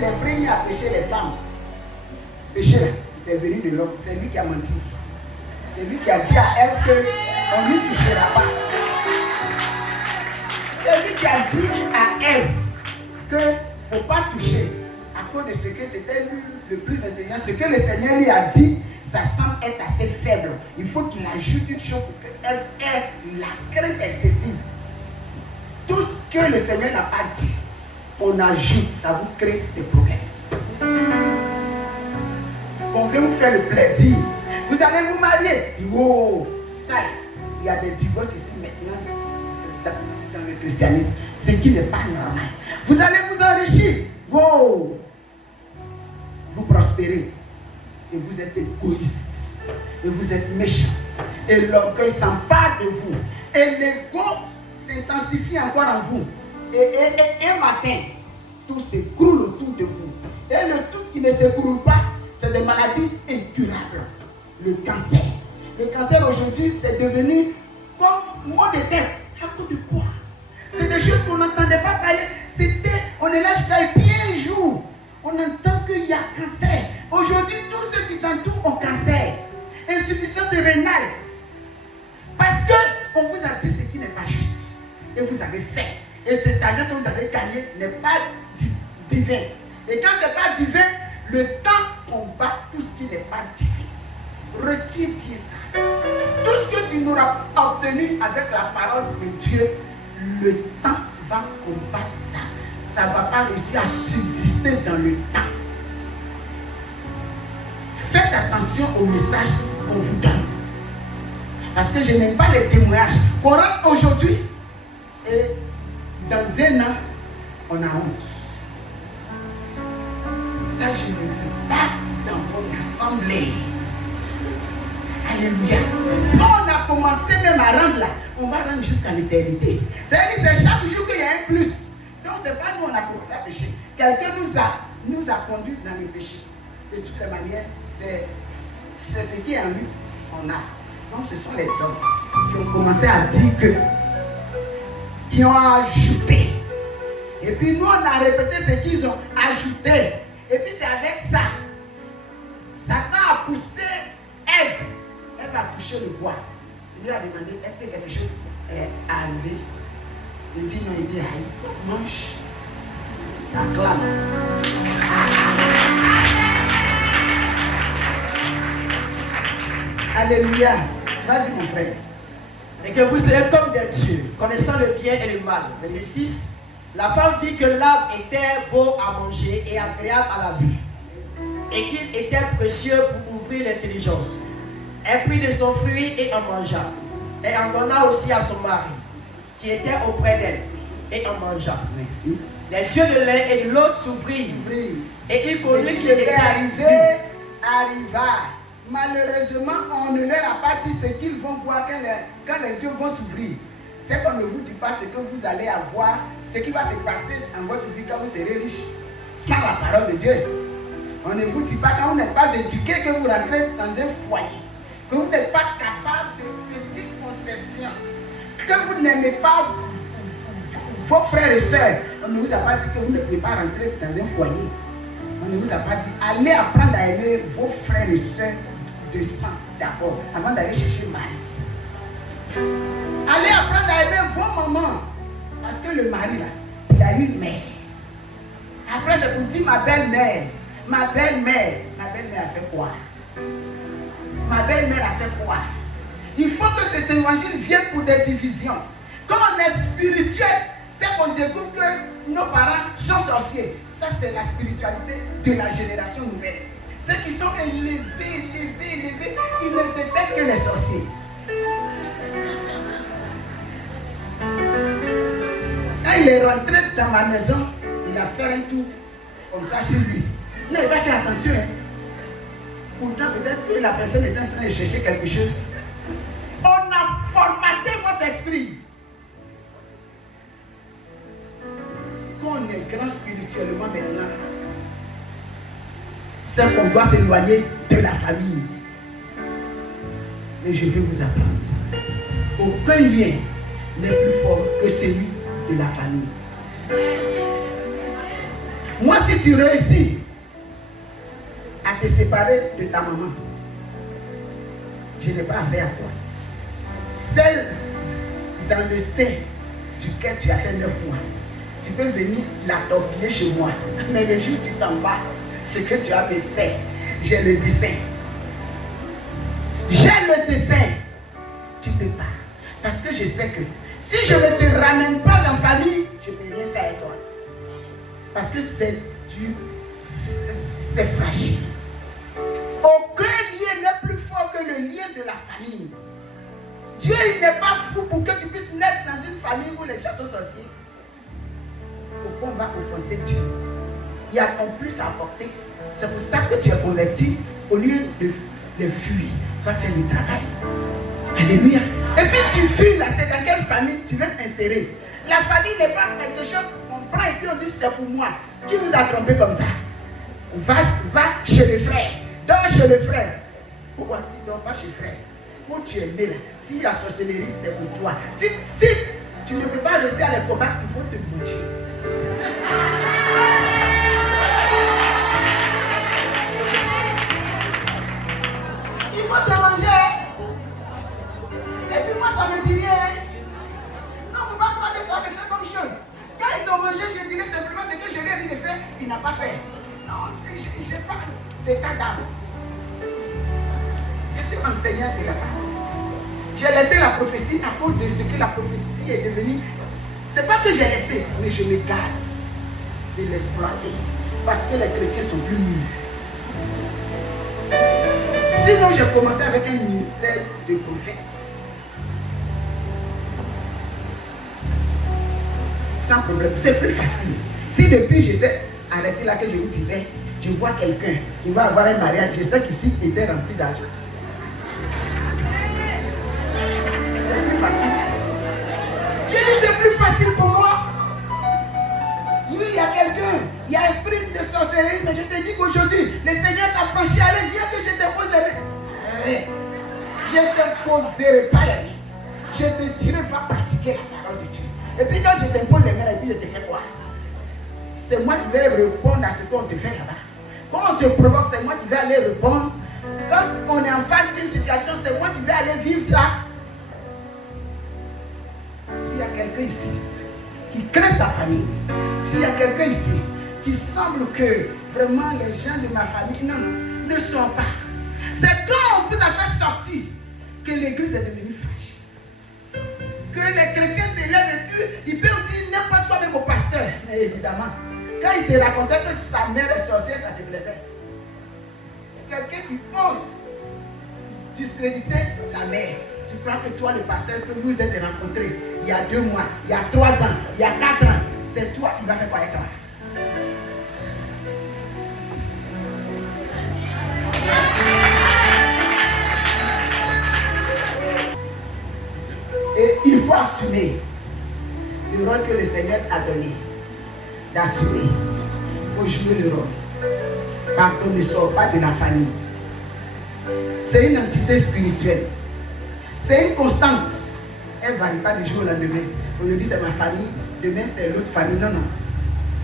les premiers à pécher les femmes. Péché là, c'est venu de l'homme, c'est lui qui a menti. C'est lui qui a dit à Ève qu'on ne lui touchera pas. C'est lui qui a dit à Ève qu'il ne faut pas toucher à cause de ce que c'était lui le plus intelligent. Ce que le Seigneur lui a dit, sa femme est assez faible. Il faut qu'il ajoute une chose pour qu'elle ait la crainte excessive. Tout ce que le Seigneur n'a pas dit, on ajoute, ça vous crée des problèmes. On veut vous faire le plaisir. Vous allez vous marier. Wow, ça, il y a des divorces ici maintenant dans le christianisme. Ce qui n'est pas normal. Vous allez vous enrichir. Wow, vous prospérez. Et vous êtes égoïste. Et vous êtes méchant. Et l'orgueil s'empare de vous. Et l'ego s'intensifie encore en vous. Et un matin, tout s'écroule autour de vous. Et le tout qui ne s'écroule pas, c'est des maladies incurables. Le cancer. Le cancer aujourd'hui, c'est devenu comme mot de tête. À cause de quoi? C'est des choses qu'on n'entendait pas parler. C'était, on est là, je bien un jour. On entend qu'il y a cancer. Aujourd'hui, tous ceux qui t'entourent ont cancer. Insuffisance rénale. Parce qu'on vous a dit ce qui n'est pas juste. Et vous avez fait. Et cet argent que vous avez gagné n'est pas divin. Et quand ce n'est pas divin, le temps combat tout ce qui n'est pas divin. Retire bien ça. Tout ce que tu n'auras obtenu avec la parole de Dieu, le temps va combattre ça. Ça ne va pas réussir à subsister dans le temps. Faites attention au message qu'on vous donne. Parce que je n'aime pas les témoignages qu'on rentre aujourd'hui et dans un an, on a honte. Ça, je ne veux pas dans mon assemblée. Alléluia. Quand on a commencé même à rendre là, on va rendre jusqu'à l'éternité. C'est-à-dire que c'est chaque jour qu'il y a un plus. Donc c'est pas nous on a commencé à pécher. Quelqu'un nous a conduit dans le péché. De toutes les manières, c'est ce qui est en lui qu'on a. Donc ce sont les hommes qui ont commencé à dire que, qui ont ajouté. Et puis nous on a répété ce qu'ils ont ajouté. Et puis c'est avec ça. Satan a poussé Ève. Elle a touché le bois. Il lui a demandé, est-ce que quelque chose est arrivé? Il dit non, il dit, aïe, mange. T'acclame. Alléluia. Vas-y mon frère. Et que vous soyez comme des dieux, connaissant le bien et le mal. Verset 6. La femme vit que l'arbre était beau à manger et agréable à la vue, et qu'il était précieux pour ouvrir l'intelligence. Elle prit de son fruit et en mangea. Elle en donna aussi à son mari, qui était auprès d'elle, et en mangea. Merci. Les yeux de l'un et de l'autre s'ouvrirent. Et il connut qu'il était arrivé. Malheureusement, on ne leur a pas dit ce qu'ils vont voir quand les yeux vont s'ouvrir. C'est qu'on ne vous dit pas ce que vous allez avoir, ce qui va se passer dans votre vie quand vous serez riche, sans la parole de Dieu. On ne vous dit pas quand vous n'êtes pas éduqué que vous rentrez dans un foyer, que vous n'êtes pas capable de petites concessions, que vous n'aimez pas vos frères et sœurs. On ne vous a pas dit que vous ne pouvez pas rentrer dans un foyer. On ne vous a pas dit, allez apprendre à aimer vos frères et sœurs de sang d'abord, avant d'aller chercher mari. Allez apprendre à aimer vos mamans. Parce que le mari là, il a une mère. Après c'est pour dire ma belle-mère. Ma belle-mère a fait quoi? Ma belle-mère a fait quoi? Il faut que cet évangile vienne pour des divisions. Quand on est spirituel, c'est qu'on découvre que nos parents sont sorciers. Ça c'est la spiritualité de la génération nouvelle. Ceux qui sont élevés, ils ne détectent que les sorciers. Quand il est rentré dans ma maison, il a fait un tour comme ça sur lui. Il n'a pas fait attention. Pourtant, peut-être que la personne est en train de chercher quelque chose. On a formaté votre esprit. Quand on est grand spirituellement maintenant, c'est qu'on doit s'éloigner de la famille. Mais je vais vous apprendre. Aucun lien n'est plus fort que celui de la famille. Moi, si tu réussis à te séparer de ta maman, je n'ai pas affaire à toi. Celle dans le sein duquel tu as fait 9 mois, tu peux venir la torpiller chez moi. Mais le jour où tu t'en vas, ce que tu as fait, j'ai le dessin. J'ai le dessin. Tu ne peux pas. Parce que je sais que si je ne te ramène pas en famille, je ne peux rien faire avec toi. Parce que c'est fragile. Aucun lien n'est plus fort que le lien de la famille. Dieu, il n'est pas fou pour que tu puisses naître dans une famille où les gens sont sorciers. Pourquoi on va offenser Dieu? Il y a ton plus à apporter. C'est pour ça que tu es converti. Au lieu de fuir, va faire le travail. Alléluia. Et puis tu fuis là, c'est dans quelle famille tu veux t'insérer? La famille n'est pas quelque chose qu'on prend et puis on dit c'est pour moi. Qui vous a trompé comme ça? Va chez le frère. Dors chez le frère. Pourquoi tu ne dors pas chez le frère? Où tu es né là, si la sorcellerie c'est pour toi, si tu ne peux pas réussir à les combattre, il faut te manger. Il faut te manger. Et puis moi ça me dit rien. Non, il ne faut pas croire que ça me fait comme chose. Quand ils t'ont mangé, je dirais simplement ce que je lui ai dit de faire, il n'a pas fait. Non, je n'ai pas d'état d'âme. Je suis enseignant de la parole. J'ai laissé la prophétie à cause de ce que la prophétie est devenue. Ce n'est pas que j'ai laissé, mais je me garde de l'exploiter. Parce que les chrétiens sont plus nuls. Sinon, j'ai commencé avec un ministère de prophète. Sans problème, c'est plus facile. Si depuis j'étais arrêté là que je vous disais, je vois quelqu'un qui va avoir un mariage, je sais qu'ici il était rempli d'argent. C'est plus facile. J'ai dit c'est plus facile pour moi. Oui, il y a quelqu'un, il y a esprit de sorcellerie, mais je te dis qu'aujourd'hui, le Seigneur t'a franchi. Allez, viens que je te pose les mains. Je ne te poserai pas les mains. Je te dirai, va pratiquer la parole de Dieu. Et puis quand je t'impose les mains, et puis je te fais quoi? C'est moi qui vais répondre à ce qu'on te fait là-bas. Quand on te provoque, c'est moi qui vais aller répondre. Quand on est en face d'une situation, c'est moi qui vais aller vivre ça. S'il y a quelqu'un ici qui crée sa famille, s'il y a quelqu'un ici qui semble que vraiment les gens de ma famille, non, ne sont pas. C'est quand on vous a fait sortir que l'église est devenue fâchée. Que les chrétiens s'élèvent et puis ils peuvent dire n'importe quoi même au pasteur. Mais évidemment, quand il te racontait que sa mère est sorcière, ça te plaisait. Quelqu'un qui ose discréditer sa mère. Tu crois que toi, le pasteur que vous êtes rencontré il y a 2 mois, il y a 3 ans, il y a 4 ans, c'est toi qui vas faire quoi avec toi? Et il faut assumer le rôle que le Seigneur a donné. D'assumer. Il faut jouer le rôle. Quand on ne sort pas de la famille. C'est une entité spirituelle. C'est une constante. Elle ne varie pas du jour au lendemain. Aujourd'hui c'est ma famille, demain c'est l'autre famille. Non, non.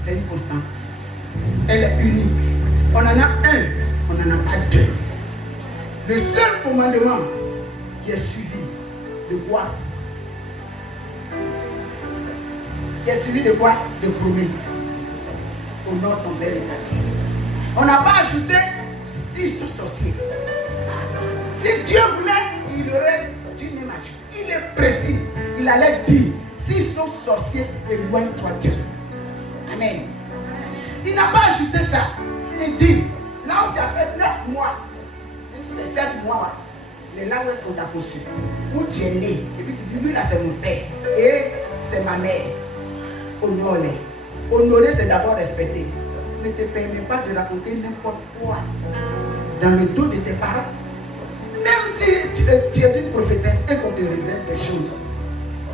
C'est une constante. Elle est unique. On en a un, on n'en a pas 2. Le seul commandement qui est suivi, de quoi? Qui est suivi de quoi? De promesses. Honore ton père et ta mère. On n'a pas ajouté s'ils sont sorciers. Si Dieu voulait, il aurait dit même à Dieu. Il est précis. Il allait dire, s'ils sont sorciers, éloigne-toi de Dieu. Amen. Il n'a pas ajouté ça. Il dit, là où tu as fait 9 mois, c'est 7 mois, mais là où est-ce qu'on t'a conçu, où tu es né, et puis tu dis, lui là c'est mon père, et c'est ma mère. Honore-les. Honorer, c'est d'abord respecter. Ne te permets pas de raconter n'importe quoi dans le dos de tes parents. Même si tu es une prophétesse et qu'on te révèle des choses,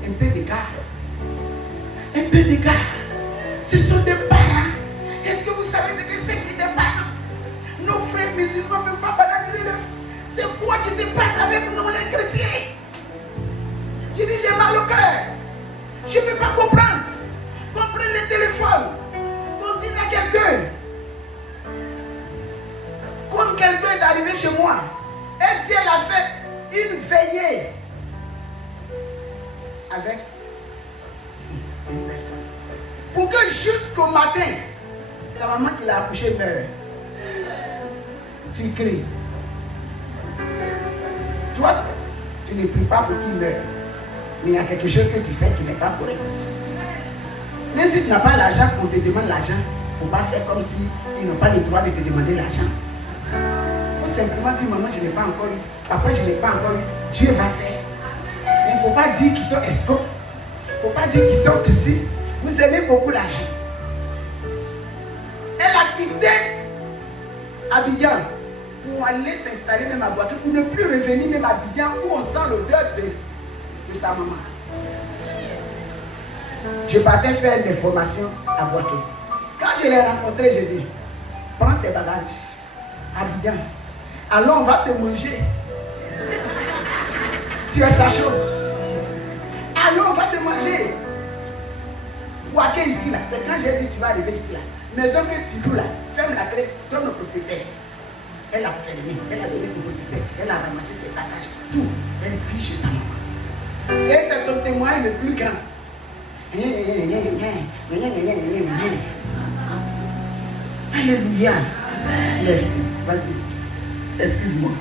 un peu d'écart. Un peu d'écart. Ce sont des parents. Est-ce que vous savez ce que c'est que des parents? Nos frères musulmans ne peuvent pas banaliser le. C'est quoi qui se passe avec nous les chrétiens? Je dis j'ai mal au cœur. Je ne peux pas comprendre. Qu'on prenne le téléphone. Qu'on dise à quelqu'un. Comme quelqu'un est arrivé chez moi, et Dieu a fait une veillée avec une personne. Pour que jusqu'au matin, sa maman qui l'a accouché meurt. Tu cries. Toi, tu ne pries pas pour qu'il meure. Mais il y a quelque chose que tu fais qui n'est pas correct. Même si tu n'as pas l'argent, qu'on te demande l'argent, il ne faut pas faire comme si ils n'ont pas le droit de te demander l'argent. Il faut simplement dire, maman, je n'ai pas encore eu. Papa, je n'ai pas encore eu. Dieu va faire. Il ne faut pas dire qu'ils sont escrocs. Il ne faut pas dire qu'ils sont ici. Vous aimez beaucoup l'argent. Elle a quitté Abidjan pour aller s'installer même à Boaké, pour ne plus revenir même à Abidjan où on sent l'odeur de sa maman. Je partais faire des formations à Boaké. Quand je l'ai rencontré, j'ai dit, prends tes bagages, Abidjan. Alors on va te manger. Tu es sa chose. Alors on va te manger. Boaké ici là, c'est quand j'ai dit tu vas arriver ici là. Maison que tu loues là, ferme la clé, donne au propriétaire. Elle a fermé, elle a donné au propriétaire, elle a ramassé ses bagages, tout. Elle vit chez sa maman. Et c'est son témoin le plus grand. Alléluia. Merci. Vas-y. Excuse-moi.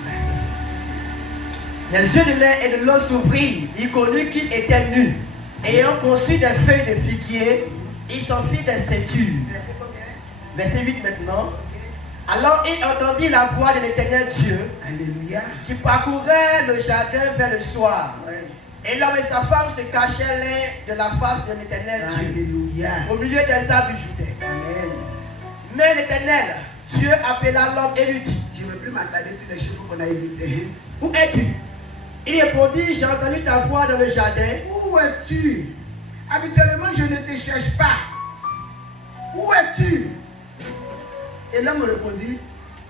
Les yeux de l'un et de l'autre s'ouvrirent. Il connut qu'il était nu. Ayant conçu des feuilles de figuier, il s'en fit des ceintures. Verset 8 maintenant. Alors il entendit la voix de l'Éternel Dieu. Alléluia. Qui parcourait le jardin vers le soir. Ouais. Et l'homme et sa femme se cachaient l'un de la face de l'Éternel Dieu. Alléluia. Au milieu des arbres du Jourdain. Amen. Mais l'Éternel, Dieu appela l'homme et lui dit, Je ne veux plus m'attarder sur les chiffres qu'on a évités. où es-tu? Il répondit, j'ai entendu ta voix dans le jardin. Où es-tu? Habituellement, je ne te cherche pas. Où es-tu? Et l'homme répondit,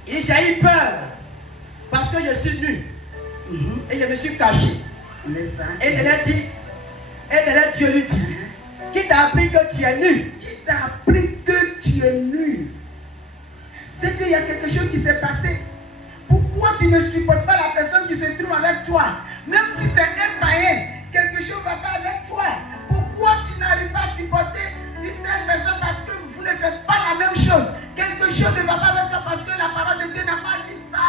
J'ai eu peur parce que je suis nu et je me suis caché. Et l'Éternel Dieu lui dit, qui t'a appris que tu es nu? Qui t'a appris que tu es nu? C'est qu'il y a quelque chose qui s'est passé. Pourquoi tu ne supportes pas la personne qui se trouve avec toi? Même si c'est un païen, quelque chose ne va pas avec toi. Pourquoi tu n'arrives pas à supporter une telle personne parce que vous ne faites pas la même chose? Quelque chose ne va pas avec toi parce que la parole de Dieu n'a pas dit ça.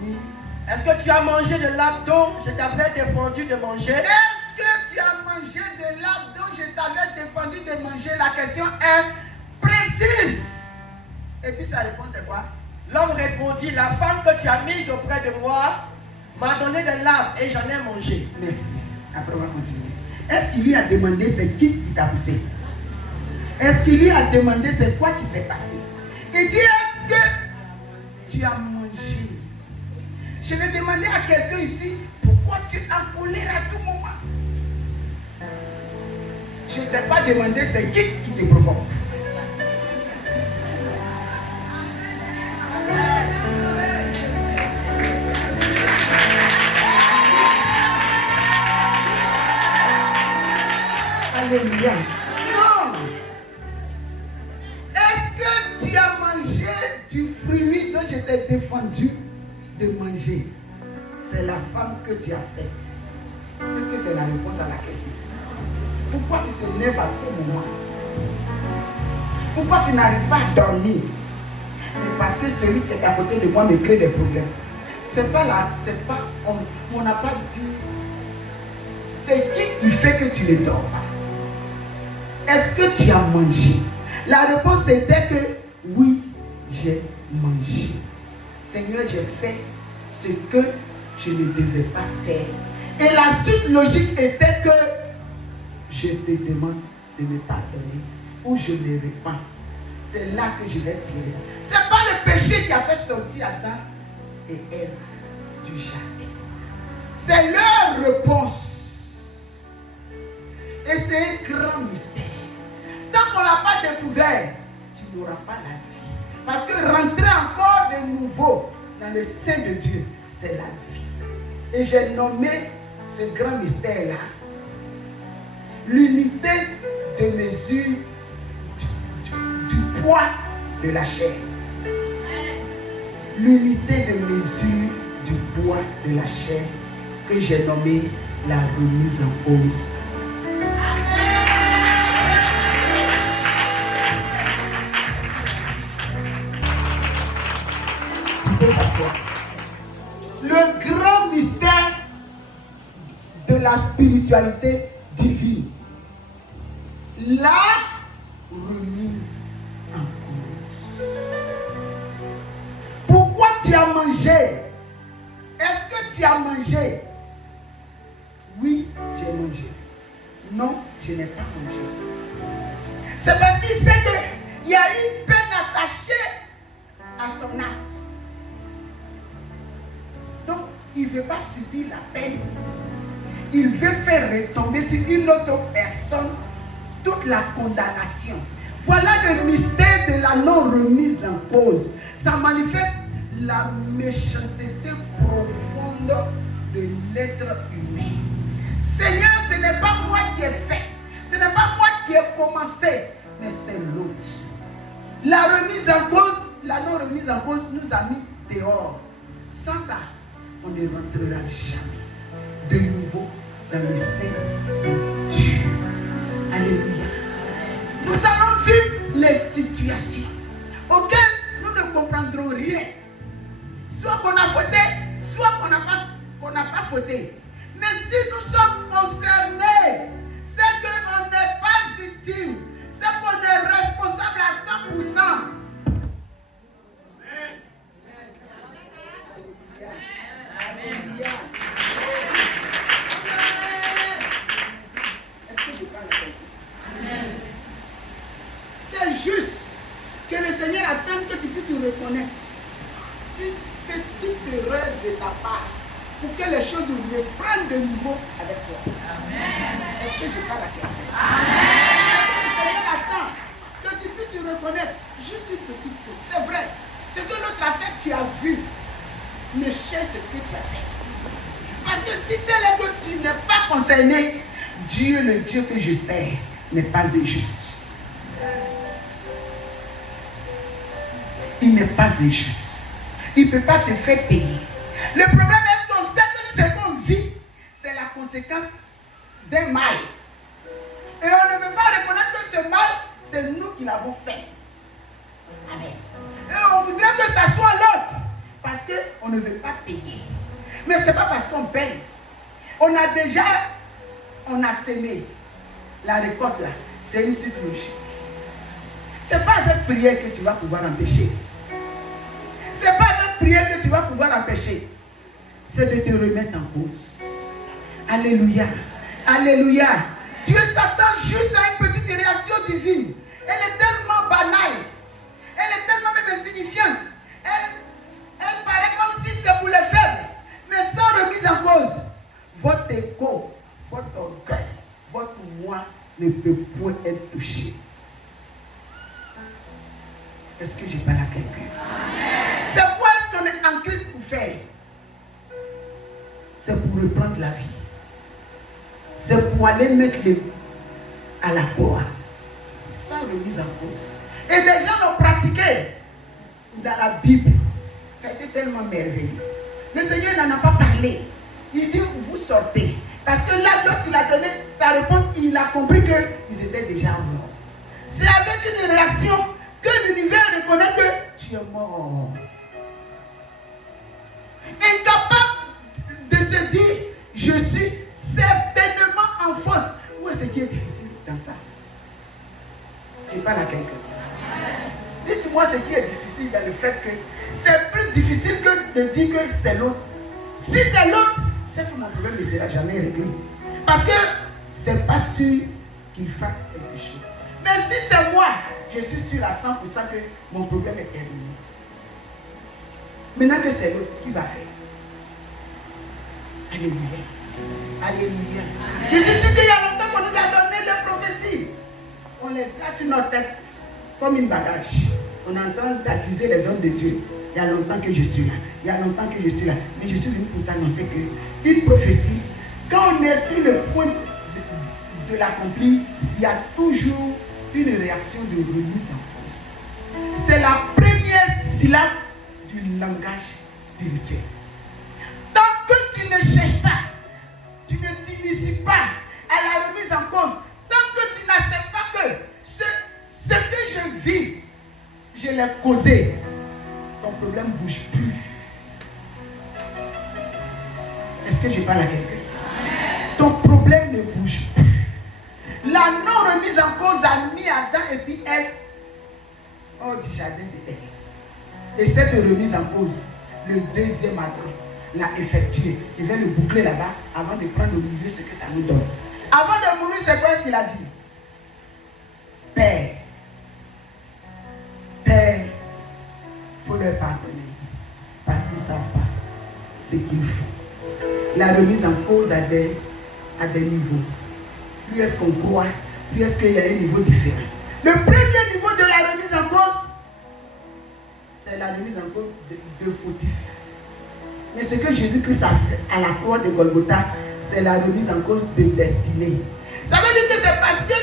Oui. Est-ce que tu as mangé de l'arbre dont je t'avais défendu de manger? Est-ce que tu as mangé de l'arbre dont je t'avais défendu de manger? La question est précise. Et puis sa réponse est quoi? L'homme répondit, la femme que tu as mise auprès de moi m'a donné de l'arbre et j'en ai mangé. Merci. Après on va continuer. Est-ce qu'il lui a demandé c'est qui t'a poussé? Est-ce qu'il lui a demandé c'est quoi qui s'est passé? Il dit est-ce que tu as mangé? Je vais demander à quelqu'un ici, pourquoi tu es en colère à tout moment? Je ne t'ai pas demandé c'est qui te provoque. Alléluia. Non. Est-ce que tu as mangé du fruit dont je t'ai défendu de manger? C'est la femme que tu as faite. Est-ce que c'est la réponse à la question? Pourquoi tu t'énerves à tout moment? Pourquoi tu n'arrives pas à dormir? Mais parce que celui qui est à côté de moi me crée des problèmes. C'est pas là, c'est pas, on n'a pas dit. C'est qui fait que tu ne dors pas? Est-ce que tu as mangé? La réponse était que oui, j'ai mangé. Seigneur, j'ai fait ce que je ne devais pas faire. Et la suite logique était que je te demande de me pardonner ou je me répands. C'est là que je vais tirer. Ce n'est pas le péché qui a fait sortir Adam et Ève du jardin. C'est leur réponse. Et c'est un grand mystère. Tant qu'on ne l'a pas découvert, tu n'auras pas la vie. Parce que rentrer encore de nouveau dans le sein de Dieu, c'est la vie. Et j'ai nommé ce grand mystère-là l'unité de mesure poids de la chair. L'unité de mesure du poids de la chair que j'ai nommé la remise en cause. Le grand mystère de la spiritualité divine, la remise en cause. Pourquoi tu as mangé? Est-ce que tu as mangé? Oui, j'ai mangé. Non, je n'ai pas mangé. C'est parce qu'il sait qu'il y a une peine attachée à son acte. Donc, il ne veut pas subir la peine. Il veut faire retomber sur une autre personne toute la condamnation. Voilà le mystère de la non-remise en cause. Ça manifeste la méchanceté profonde de l'être humain. Seigneur, ce n'est pas moi qui ai fait. Ce n'est pas moi qui ai commencé, mais c'est l'autre. La remise en cause, la non-remise en cause nous a mis dehors. Sans ça, on ne rentrera jamais de nouveau dans le sein de Dieu. Alléluia. Nous allons vivre les situations auxquelles nous ne comprendrons rien. Soit qu'on a fauté, soit qu'on n'a pas fauté. Mais si nous sommes concernés, c'est qu'on n'est pas victime, c'est qu'on est responsable à 100%. Alléluia. Est-ce que je parle à quelqu'un? C'est juste que le Seigneur attend que tu puisses reconnaître une petite erreur de ta part pour que les choses reprennent de nouveau avec toi. Amen. Est-ce que je parle à quelqu'un? Le Seigneur attend que tu puisses reconnaître juste une petite faute. C'est vrai, ce que l'autre a fait, tu as vu. Ne cherche ce que tu as fait. Parce que si tel est que tu n'es pas concerné, Dieu, le Dieu que je sers, n'est pas injuste. Il n'est pas injuste. Il ne peut pas te faire payer. Le problème est qu'on sait que ce qu'on vit, c'est la conséquence d'un mal. Et on ne veut pas reconnaître que ce mal, c'est nous qui l'avons fait. Amen. Et on voudrait que ça soit l'autre. Parce qu'on ne veut pas payer. Mais ce n'est pas parce qu'on paye. On a semé. La récolte là, c'est une suite logique. Ce n'est pas avec prière que tu vas pouvoir empêcher. Ce n'est pas avec prière que tu vas pouvoir empêcher. C'est de te remettre en cause. Alléluia. Alléluia. Dieu s'attend juste à une petite réaction divine. Elle est tellement banale. Elle est tellement même insignifiante. Elle paraît comme si c'est pour les faibles. Mais sans remise en cause, votre égo, votre orgueil, votre moi ne peut point être touché. Est-ce que je parle à quelqu'un? C'est quoi est-ce qu'on est en Christ pour faire? C'est pour reprendre la vie. C'est pour aller mettre les à la croix. Sans remise en cause. Et des gens l'ont pratiqué dans la Bible. Ça a été tellement merveilleux. Le Seigneur n'en a pas parlé. Il dit vous sortez. Parce que là, lorsqu'il a donné sa réponse, il a compris qu'ils étaient déjà morts. C'est avec une réaction que l'univers reconnaît que tu es mort. Incapable de se dire je suis certainement en faute. Où est-ce qui est difficile dans ça? Je parle à quelqu'un. Dites-moi ce qui est difficile dans le fait que c'est plus difficile que de dire que c'est l'autre. Si c'est l'autre, c'est que mon problème ne sera jamais réglé. Parce que c'est pas sûr qu'il fasse quelque chose. Mais si c'est moi, je suis sûr à 100% que mon problème est terminé. Maintenant que c'est l'autre, qui va faire? Alléluia. Alléluia. Je suis sûr qu'il y a longtemps qu'on nous a donné les prophéties. On les a sur notre tête comme une bagage. On entend d'accuser les hommes de Dieu. Il y a longtemps que je suis là. Il y a longtemps que je suis là. Mais je suis venu pour t'annoncer qu'une prophétie, quand on est sur le point de l'accomplir, il y a toujours une réaction de remise en cause. C'est la première syllabe du langage spirituel. Tant que tu ne cherches pas, tu ne t'inities pas à la remise en cause, tant que tu n'acceptes pas que ce que je vis, je l'ai causé, ton problème ne bouge plus. Est-ce que je parle à quelqu'un? Ton problème ne bouge plus. La non-remise en cause a mis Adam et puis Ève du jardin d'Éden. Et cette remise en cause, le deuxième Adam l'a effectué. Il vient le boucler là-bas avant de prendre au milieu ce que ça nous donne. Avant de mourir, c'est quoi ce qu'il a dit? Père, il faut leur pardonner parce qu'ils ne savent pas ce qu'il faut. La remise en cause a des niveaux. Plus est-ce qu'on croit, plus est-ce qu'il y a un niveau différent. Le premier niveau de la remise en cause, c'est la remise en cause de fautifs. Mais ce que Jésus-Christ a fait à la croix de Golgotha, c'est la remise en cause de destinée. Ça veut dire que c'est parce que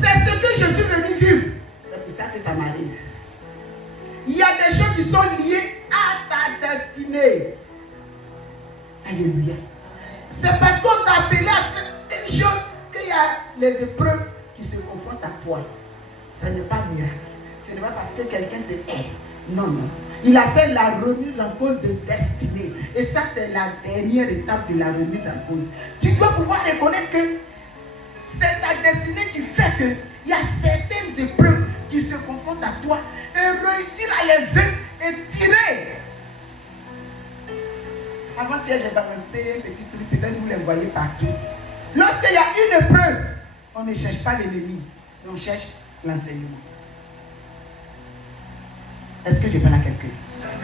c'est ce que je suis venu vivre. C'est pour ça que ça m'arrive. Il y a des choses qui sont liées à ta destinée. Alléluia. C'est parce qu'on t'a appelé à faire une chose qu'il y a les épreuves qui se confrontent à toi. Ce n'est pas miracle. Ce n'est pas parce que quelqu'un te hait. Non, non. Il a fait la remise en cause de destinée. Et ça, c'est la dernière étape de la remise en cause. Tu dois pouvoir reconnaître que c'est ta destinée qui fait qu'il y a certaines épreuves qui se confrontent à toi. Et réussir à les vaincre et tirer. Avant-hier, j'ai balancé un petit truc, peut-être vous les voyez partout. Lorsqu'il y a une épreuve, on ne cherche pas l'ennemi, on cherche l'enseignement. Est-ce que je parle à quelqu'un?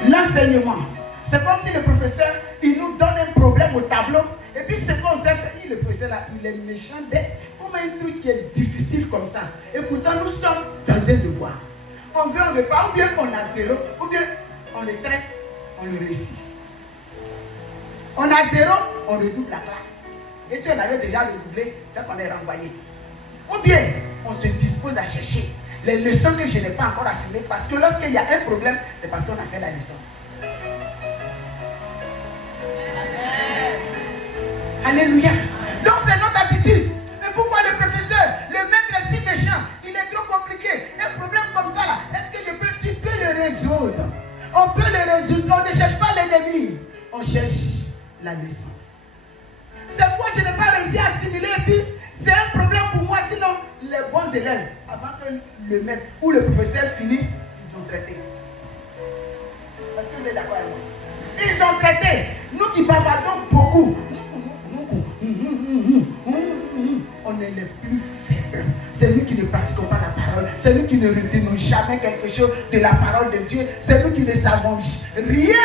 L'enseignement, c'est comme si le professeur, il nous donne un problème au tableau, et puis ce qu'on sait faire, le professeur là, il est méchant d'être, on met un truc qui est difficile comme ça, et pourtant nous sommes dans un devoir. On veut, on ne veut pas, ou bien on a zéro, ou bien on le traite, on le réussit. On a zéro, on redouble la classe. Et si on avait déjà redoublé, c'est qu'on est renvoyé. Ou bien, on se dispose à chercher les leçons que je n'ai pas encore assumées, parce que lorsqu'il y a un problème, c'est parce qu'on a fait la licence. Alléluia. Donc c'est notre attitude. Mais pourquoi le professeur, le maître est si méchant? Il est trop compliqué. Un problème comme ça là, est-ce que tu peux le résoudre? On peut le résoudre. On ne cherche pas l'ennemi. On cherche la leçon. C'est pourquoi je n'ai pas réussi à assimiler, et puis c'est un problème pour moi. Sinon, les bons élèves, avant que le maître ou le professeur finisse, ils ont traité. Est-ce que vous êtes d'accord avec moi? Ils ont traité. Nous qui bavardons beaucoup, on est les plus faibles. C'est nous qui ne pratiquons pas la parole. C'est nous qui ne retenons jamais quelque chose de la parole de Dieu. C'est nous qui ne savons rien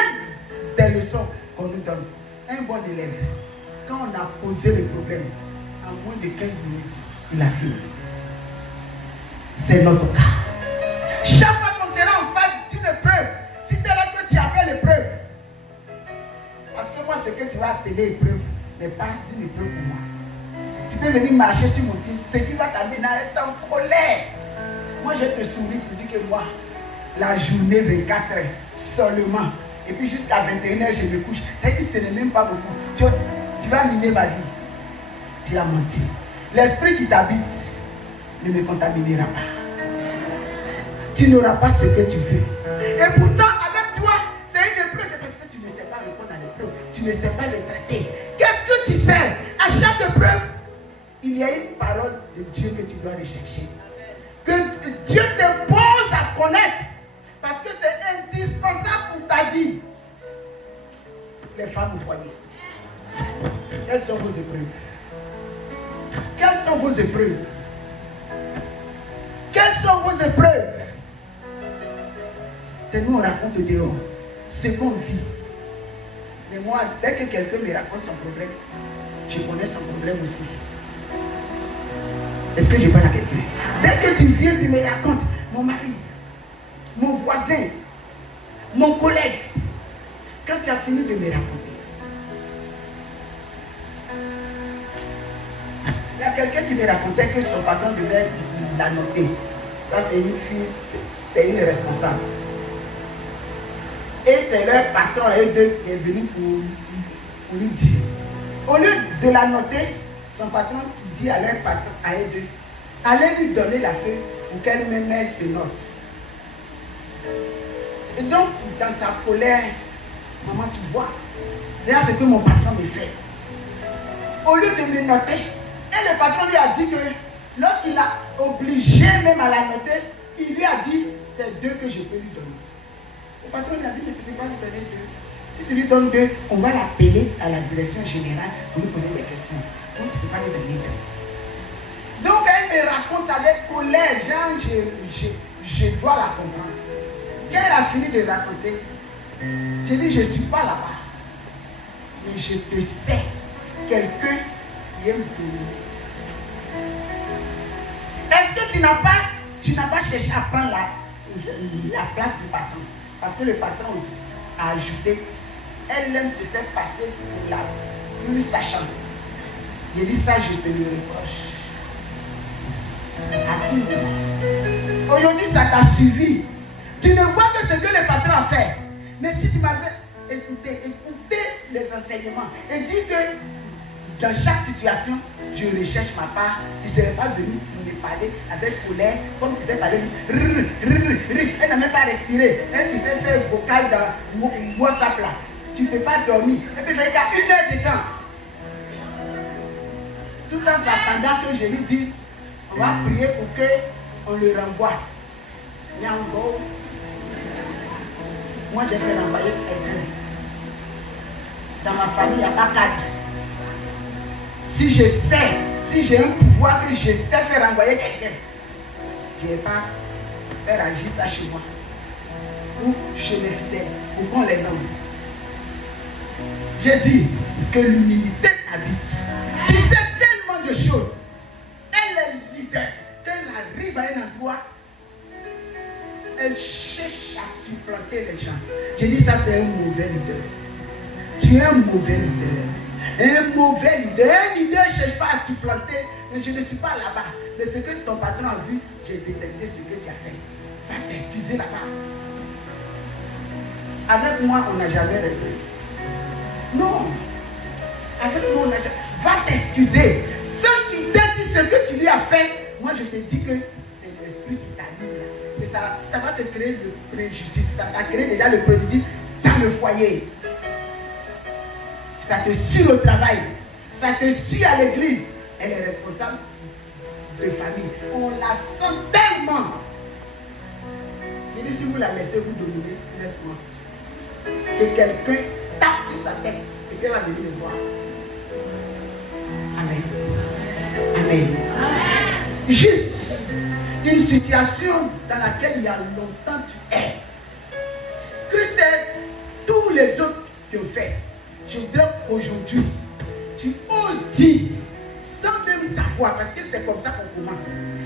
des leçons qu'on nous donne. Un bon élève, quand on a posé le problème, en moins de 15 minutes, il a fini. C'est notre cas. Chaque fois qu'on sera en face d'une épreuve, si tu es là que tu appelles l'épreuve, parce que moi, ce que tu vas appeler épreuve n'est pas une épreuve pour moi. Tu peux venir marcher sur mon fils, ce qui va t'amener à être en colère. Moi, je te souris pour dire que moi, la journée 24 heures seulement, et puis jusqu'à 21h, je me couche. Ça veut dire que ce n'est même pas beaucoup. Tu vas miner ma vie. Tu as menti. L'esprit qui t'habite ne me contaminera pas. Tu n'auras pas ce que tu veux. Et pourtant, avec toi, c'est une épreuve. C'est parce que tu ne sais pas répondre à l'épreuve. Tu ne sais pas le traiter. Qu'est-ce que tu sais? À chaque épreuve, il y a une parole de Dieu que tu dois rechercher. Que Dieu te pose à connaître. Parce que c'est indispensable pour ta vie. Les femmes au foyer. Quelles sont vos épreuves? Quelles sont vos épreuves? Quelles sont vos épreuves? C'est nous on raconte dehors ce qu'on vit. Mais moi, dès que quelqu'un me raconte son problème, je connais son problème aussi. Est-ce que je parle à quelqu'un? Dès que tu viens, tu me racontes mon mari, mon voisin, mon collègue. Quand tu as fini de me raconter, il y a quelqu'un qui me racontait que son patron devait la noter. Ça, c'est une fille, c'est une responsable. Et c'est leur patron à eux deux qui est venu pour lui dire. Au lieu de la noter, son patron dit à leur patron à eux deux, allez lui donner la feuille pour qu'elle-même elle se note. Et donc, dans sa colère, maman, tu vois, regarde ce que mon patron me fait. Au lieu de me noter, et le patron lui a dit que lorsqu'il a obligé même à la noter, il lui a dit, c'est 2 que je peux lui donner. Le patron lui a dit, mais tu ne peux pas lui donner 2. Si tu lui donnes 2, on va l'appeler à la direction générale pour lui poser des questions. Donc tu ne peux pas lui donner 2. Donc elle me raconte avec colère, genre je dois la comprendre. Quand elle a fini de raconter, j'ai dit, je ne suis pas là-bas. Mais je te sais, quelqu'un qui aime dominer. Est-ce que tu n'as pas cherché à prendre la place du patron? Parce que le patron aussi a ajouté, elle aime se faire passer pour la plus sachante. J'ai dit ça, je te le reproche. À tout moment. Aujourd'hui, ça t'a suivi. Tu ne vois que ce que le patron a fait. Mais si tu m'avais écouté les enseignements et dit que dans chaque situation, je recherche ma part, tu ne serais pas venu me parler avec colère, comme tu sais parler. Elle n'a même pas respiré. Elle qui sait faire vocal dans WhatsApp là. Tu ne peux pas dormir. Elle peut faire 1 heure de temps. Tout en s'attendant que je lui dise, on va prier pour qu'on le renvoie. Nyango. Moi, j'ai fait renvoyer quelqu'un. Dans ma famille, il n'y a pas 4. Si je sais, si j'ai un pouvoir que je sais faire renvoyer quelqu'un, je ne vais pas faire agir ça chez moi. Ou chez mes fidèles, pour qu'on les nomme. J'ai dit que l'humilité habite. Tu sais tellement de choses. Elle est leader. Quand elle arrive à un endroit, elle cherche à supplanter les gens. J'ai dit ça, c'est un mauvais leader. Tu es un mauvais leader. Un mauvais leader. Un leader ne cherche pas à supplanter. Mais je ne suis pas là-bas. Mais ce que ton patron a vu, j'ai détecté ce que tu as fait. Va t'excuser là-bas. Avec moi, on n'a jamais raison. Non. Avec moi, on n'a jamais. Va t'excuser. Sans qu'il t'a dit ce que tu lui as fait, moi je te dis que c'est l'esprit qui t'anime là. Et ça va te créer le préjudice. Ça t'a créé déjà le préjudice dans le foyer. Ça te suit au travail. Ça te suit à l'église. Elle est responsable de famille. On la sent tellement. Et si vous la laissez vous dominer, vous êtes morte. Que quelqu'un tape sur sa tête et qu'elle va venir le voir. Amen. Amen. Juste une situation dans laquelle il y a longtemps tu es. Que c'est tous les autres qui ont fait. Je voudrais qu'aujourd'hui, tu oses dire, sans même savoir, parce que c'est comme ça qu'on commence.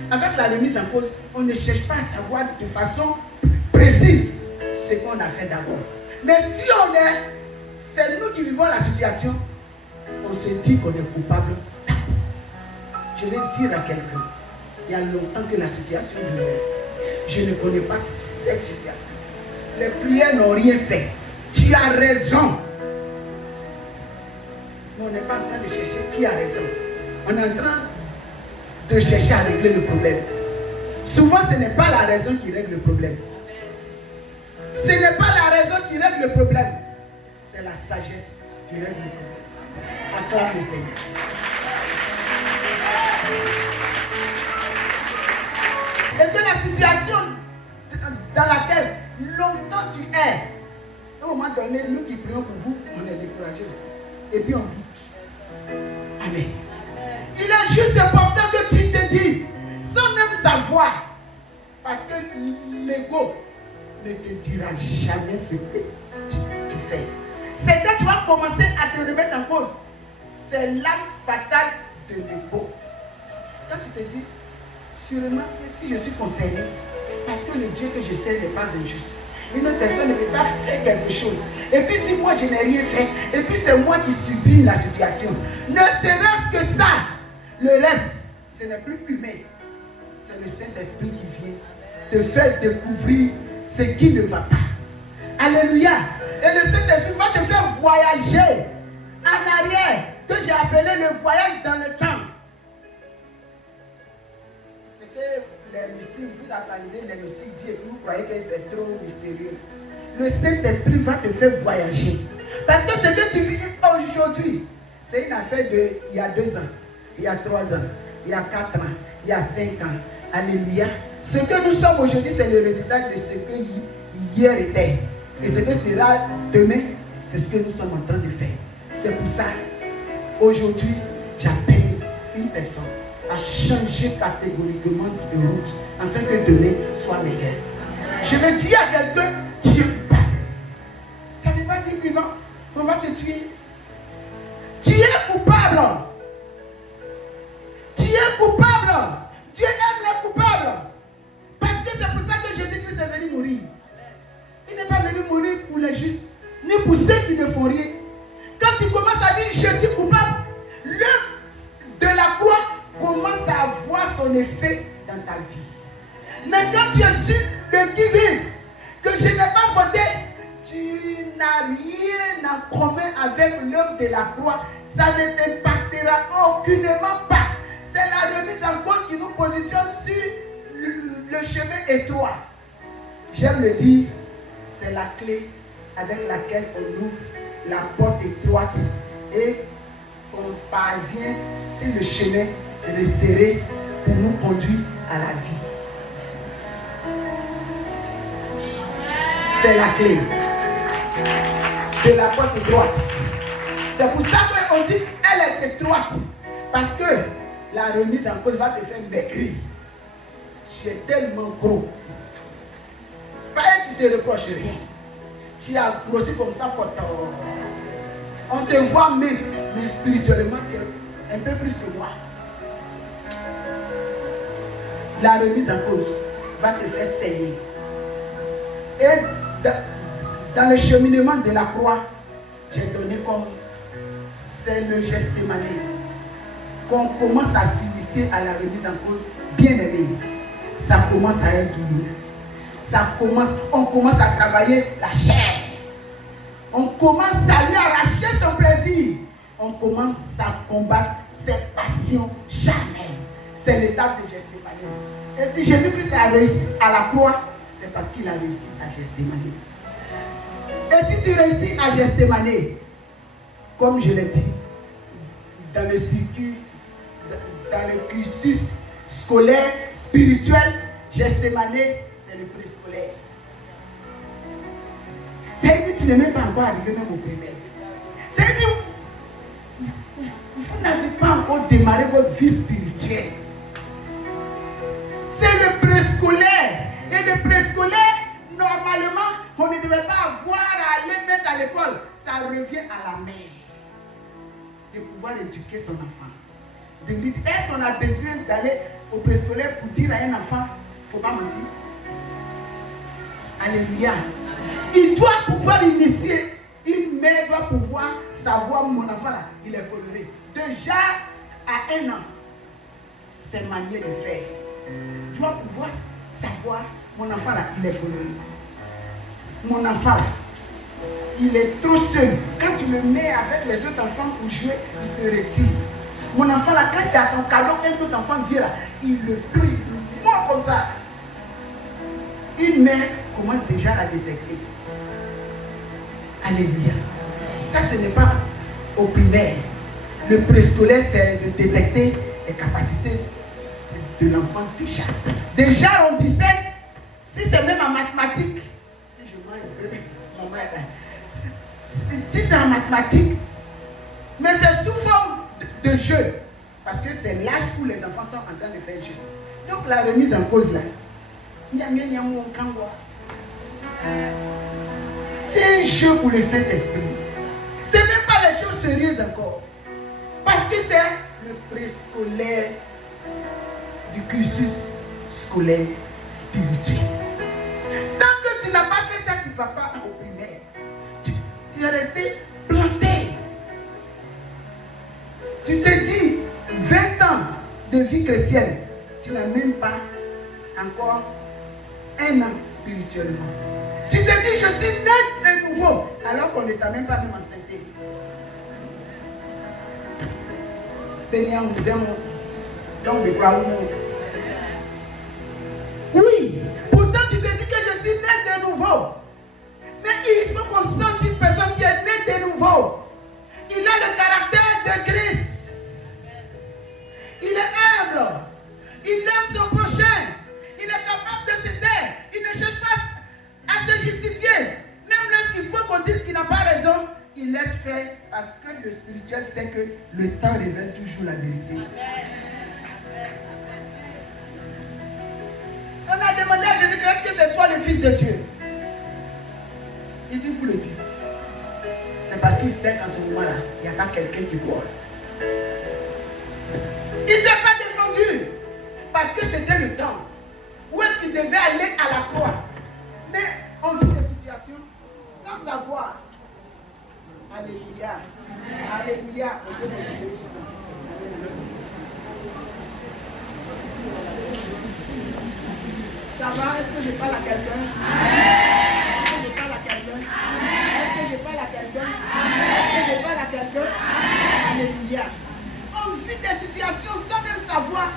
Avec la remise en cause, on ne cherche pas à savoir de façon précise ce qu'on a fait d'abord. Mais si c'est nous qui vivons la situation, on se dit qu'on est coupable. Je vais dire à quelqu'un, il y a longtemps que la situation demeure. Je ne connais pas cette situation. Les prières n'ont rien fait. Tu as raison. Mais on n'est pas en train de chercher qui a raison. On est en train de chercher à régler le problème. Souvent, ce n'est pas la raison qui règle le problème. Ce n'est pas la raison qui règle le problème. C'est la sagesse qui règle le problème. Acclame le Seigneur. Et que la situation dans laquelle longtemps tu es, à un moment donné, nous qui prions pour vous, on est découragés aussi. Et puis on doute. Amen. Il est juste important que tu te dises, sans même savoir, parce que l'ego ne te dira jamais ce que tu fais. C'est quand tu vas commencer à te remettre en cause. C'est l'arme fatale de l'ego. Quand tu te dis, sûrement que si je suis concerné, parce que le Dieu que je sais n'est pas injuste. Une autre personne ne peut pas faire quelque chose. Et puis si moi je n'ai rien fait, et puis c'est moi qui subis la situation. Ne serait-ce que ça, le reste, ce n'est plus humain. C'est le Saint-Esprit qui vient te faire découvrir ce qui ne va pas. Alléluia. Et le Saint-Esprit va te faire voyager en arrière, que j'ai appelé le voyage dans le temps. C'est que les mystiques, vous attendez les mystiques disent et vous croyez que c'est trop mystérieux. Le Saint-Esprit va te faire voyager. Parce que ce que tu vis aujourd'hui, c'est une affaire de il y a 2 ans, il y a 3 ans, il y a 4 ans, il y a 5 ans. Alléluia. Ce que nous sommes aujourd'hui, c'est le résultat de ce que hier était. Et ce que sera demain, c'est ce que nous sommes en train de faire. C'est pour ça, aujourd'hui, j'appelle une personne à changer catégoriquement de route, afin que demain soit meilleur. Je vais dire à quelqu'un, Dieu parle. Ça n'est pas dit vivant, on va te tuer. Tu es coupable. Tu es coupable. Dieu aime les coupables. Parce que c'est pour ça que Jésus-Christ est venu mourir. Il n'est pas venu mourir pour les justes, ni pour ceux qui ne font rien. Quand tu commences à dire je suis coupable, l'œuvre de la croix commence à avoir son effet dans ta vie. Mais quand tu es sûr de qui vit, que je n'ai pas voté, tu n'as rien en commun avec l'œuvre de la croix. Ça ne t'impactera aucunement pas. C'est la remise en cause qui nous positionne sur le chemin étroit. J'aime le dire, c'est la clé avec laquelle on ouvre la porte étroite et on parvient sur le chemin resserré pour nous conduire à la vie. C'est la clé. C'est la porte étroite. C'est pour ça qu'on dit elle est étroite. Parce que la remise en cause va te faire maigrir. Tu es tellement gros. Pas que tu te reproches rien. Tu as grossi comme ça pour ton... On te voit mince, mais spirituellement tu es un peu plus que moi. La remise en cause va te faire saigner. Et dans le cheminement de la croix, j'ai donné comme c'est le Gethsémani. Qu'on commence à s'initier à la remise en cause, bien aimé. Ça commence à être douloureux. On commence à travailler la chair. On commence à lui arracher son plaisir. On commence à combattre ses passions charnelles. C'est l'étape de Gethsémani. Et si Jésus-Christ a réussi à la croix, c'est parce qu'il a réussi à Gethsémani. Et si tu réussis à Gethsémani, comme je l'ai dit, dans le circuit, dans le cursus scolaire, spirituel, Gethsémani, c'est le préscolaire. C'est que tu n'es même pas encore arrivé même au primaire. C'est que vous n'avez pas encore démarré votre vie spirituelle. C'est le préscolaire. Et le préscolaire, normalement, on ne devait pas avoir à aller mettre à l'école. Ça revient à la mère de pouvoir éduquer son enfant. De lui dire, est-ce qu'on a besoin d'aller au préscolaire pour dire à un enfant, il ne faut pas mentir? Alléluia. Il doit pouvoir initier. Une mère doit pouvoir savoir, mon enfant là, il est coloré. Déjà à 1 an, c'est manière de faire. Tu dois pouvoir savoir, mon enfant là, il est coloré. Mon enfant là, il est trop seul. Quand tu le mets avec les autres enfants pour jouer, il se retire. Mon enfant là, quand il a son cadeau, un autre enfant vient là, il le prie, il mord comme ça. Une mère commence déjà à détecter. Alléluia. Ça, ce n'est pas au primaire. Le préscolaire, c'est de détecter les capacités de l'enfant déjà. Déjà, on disait, si c'est même en mathématiques, si je vois un peu, mon mère, si c'est en mathématiques, mais c'est sous forme de jeu. Parce que c'est l'âge où les enfants sont en train de faire jeu. Donc, la remise en cause là, c'est un jeu pour le Saint-Esprit. Ce n'est même pas les choses sérieuses encore. Parce que c'est le préscolaire du cursus scolaire spirituel. Tant que tu n'as pas fait ça, tu ne vas pas au primaire. Tu es resté planté. Tu te dis 20 ans de vie chrétienne, tu n'as même pas encore un an spirituellement. Tu te dis, je suis né de nouveau, alors qu'on ne t'a même pas même enceinté. Seigneur, nous aimons. Donc, de quoi oui, pourtant tu te dis que je suis né de nouveau. Mais il faut qu'on sente une personne qui est née de nouveau. Il a le caractère de Christ. Il est humble. Il aime son prochain. Il est capable de se taire. Il ne cherche pas à se justifier. Même lorsqu'il faut qu'on dise qu'il n'a pas raison, il laisse faire parce que le spirituel sait que le temps révèle toujours la vérité. On a demandé à Jésus, est-ce que c'est toi le Fils de Dieu? Il dit, vous le dites. C'est parce qu'il sait qu'en ce moment-là, il n'y a pas quelqu'un qui croit. Il ne s'est pas défendu parce que c'était le temps. Où est-ce qu'il devait aller à la croix? Mais on vit des situations sans savoir. Alléluia. Alléluia. Ça va? Est-ce que je parle à quelqu'un? Est-ce que je parle à quelqu'un? Est-ce que je parle à quelqu'un? Est-ce que je parle à quelqu'un? Alléluia. On vit des situations sans même savoir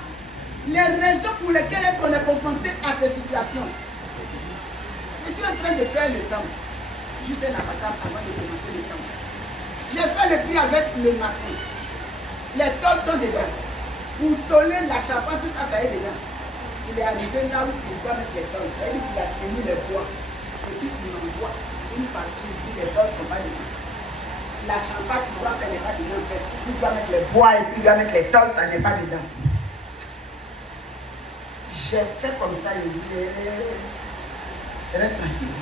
les raisons pour lesquelles est-ce qu'on est confronté à ces situations. Je suis en train de faire le temps. Juste un avatar avant de commencer le temps. J'ai fait le prix avec le maçon. Les tôles sont dedans. Pour toller la charpente, tout ça, ça est dedans. Il est arrivé là où il doit mettre les tôles. Ça veut dire qu'il a fini les bois. Et puis il envoie une facture, il dit les tôles ne sont pas dedans. La charpente qu'il doit faire n'est pas dedans. En fait. Il doit mettre les bois et puis il doit mettre les tôles, ça n'est pas dedans. J'ai fait comme ça, il dit, reste tranquille.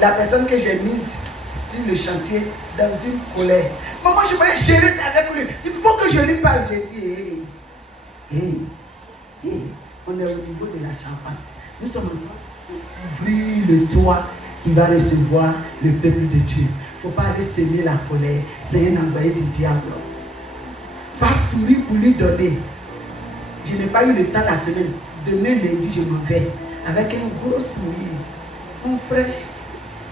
La personne que j'ai mise sur le chantier dans une colère. Maman, je voulais gérer ça avec lui. Il faut que je lui parle. J'ai dit, on est au niveau de la champagne. Nous sommes en train d'ouvrir le toit qui va recevoir le peuple de Dieu. Il ne faut pas aller semer la colère. C'est un envoyé du diable. Pas sourire pour lui donner. Je n'ai pas eu le temps la semaine. Demain lundi, je m'en vais avec un gros sourire. Mon frère,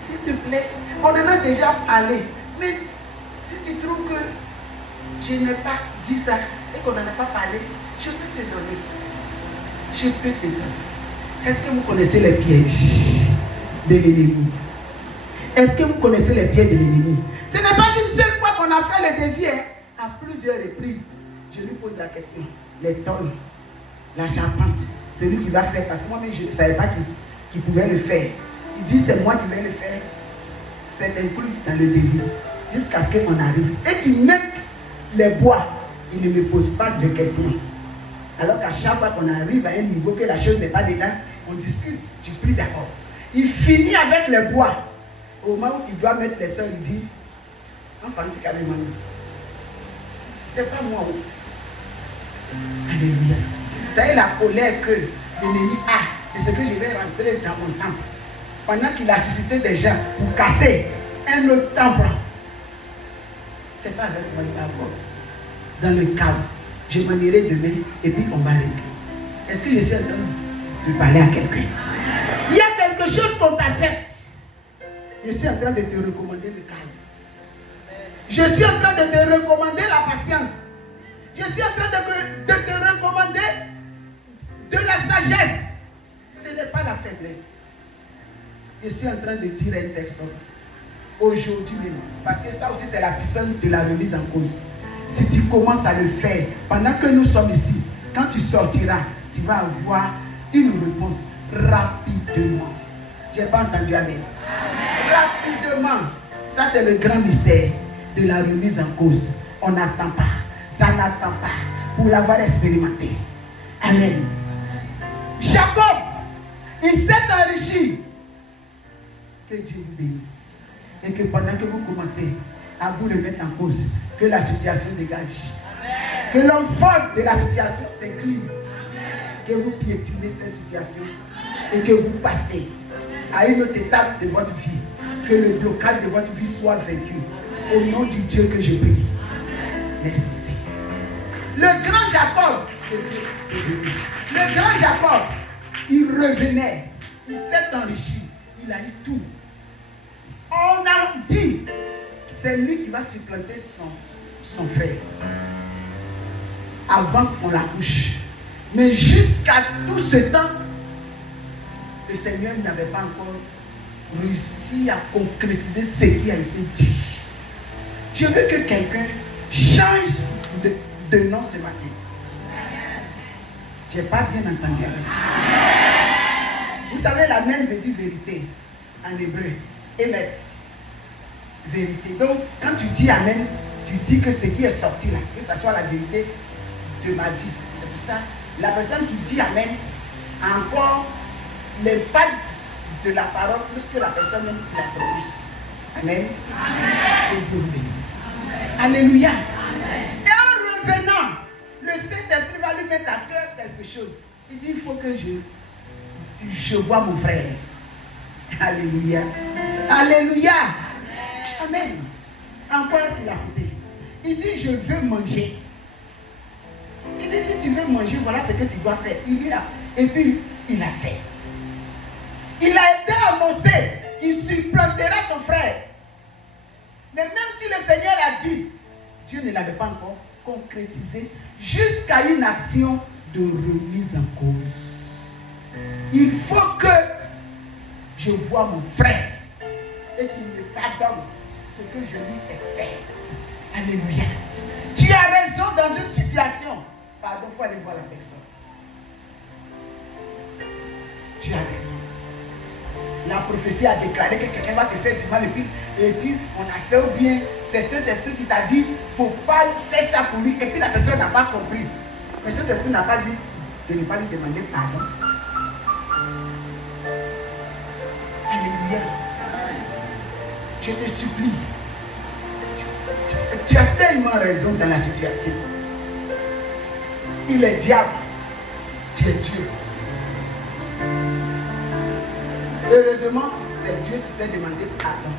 s'il te plaît, on en a déjà parlé. Mais si tu trouves que je n'ai pas dit ça et qu'on n'en a pas parlé, je peux te donner. Je peux te donner. Est-ce que vous connaissez les pièges de l'ennemi? Est-ce que vous connaissez les pièges de l'ennemi? Ce n'est pas une seule fois qu'on a fait le défi. À plusieurs reprises, je lui pose la question. Les tôles, la charpente, celui qui va faire, parce que moi-même je ne savais pas qui pouvait le faire. Il dit c'est moi qui vais le faire. C'est inclus dans le défi. Jusqu'à ce qu'on arrive. Et qu'il mette les bois, il ne me pose pas de questions. Alors qu'à chaque fois qu'on arrive à un niveau que la chose n'est pas dedans, on discute, tu pries d'accord. Il finit avec les bois. Au moment où il doit mettre les tôles, il dit, enfin c'est quand même moi. C'est pas moi. Alléluia. Vous savez la colère que l'ennemi a, c'est ce que je vais rentrer dans mon temple. Pendant qu'il a suscité des gens pour casser un autre temple. C'est pas avec moi d'abord. Dans le chaos. Je m'en irai demain et puis on va régler. Est-ce que je suis en train de parler à quelqu'un? Il y a quelque chose qu'on t'a fait. Je suis en train de te recommander le calme. Je suis en train de te recommander la patience. Je suis en train de te recommander de la sagesse. Ce n'est pas la faiblesse. Je suis en train de dire à une personne, aujourd'hui même, parce que ça aussi c'est la puissance de la remise en cause. Si tu commences à le faire, pendant que nous sommes ici, quand tu sortiras, tu vas avoir une réponse rapidement. Je n'ai pas entendu amen. Rapidement. Ça c'est le grand mystère de la remise en cause. On n'attend pas. Ça n'attend pas pour l'avoir expérimenté. Amen. Jacob, il s'est enrichi. Que Dieu vous bénisse. Et que pendant que vous commencez à vous remettre en cause, que la situation dégage. Amen. Que l'homme fort de la situation s'incline. Que vous piétinez cette situation. Et que vous passez à une autre étape de votre vie. Que le blocage de votre vie soit vaincu. Au nom du Dieu que je prie. Merci Seigneur. Le grand Jacob. Le grand Jacob. il revenait, il s'est enrichi, il a eu tout. On a dit, c'est lui qui va supplanter son frère avant qu'on l'accouche. Mais jusqu'à tout ce temps, le Seigneur n'avait pas encore réussi à concrétiser ce qui a été dit. Je veux que quelqu'un change de nom ce matin. Je n'ai pas bien entendu. Vous savez, l'amen veut dire vérité en hébreu. Emet. Vérité. Donc, quand tu dis amen, tu dis que ce qui est sorti là, que ce soit la vérité de ma vie. C'est pour ça, la personne qui dit amen a encore l'impact de la parole plus que la personne même qui la prononce. Amen. Amen. Dieu vous bénisse. Alléluia. Amen. Et en revenant, le Saint-Esprit va lui mettre à cœur quelque chose. Il dit, il faut que je vois mon frère. Alléluia. Alléluia. Amen. Encore ce qu'il a fait. Il dit, je veux manger. Il dit, si tu veux manger, voilà ce que tu dois faire. Et puis, il a fait. Il a été annoncé qu'il supplantera son frère. Mais même si le Seigneur a dit, Dieu ne l'avait pas encore concrétisé jusqu'à une action de remise en cause. Il faut que je vois mon frère et qu'il me pardonne ce que je lui ai fait. Alléluia. Tu as raison dans une situation. Pardon, il faut aller voir la personne. Tu as raison. La prophétie a déclaré que quelqu'un va te faire du mal et puis on a fait au bien. C'est cet esprit qui t'a dit, il ne faut pas faire ça pour lui. Et puis la personne n'a pas compris. Mais cet esprit n'a pas dit de ne pas lui demander pardon. Alléluia. Je te supplie. Tu as tellement raison dans la situation. Il est diable. Tu es Dieu. Heureusement, c'est Dieu qui s'est demandé pardon.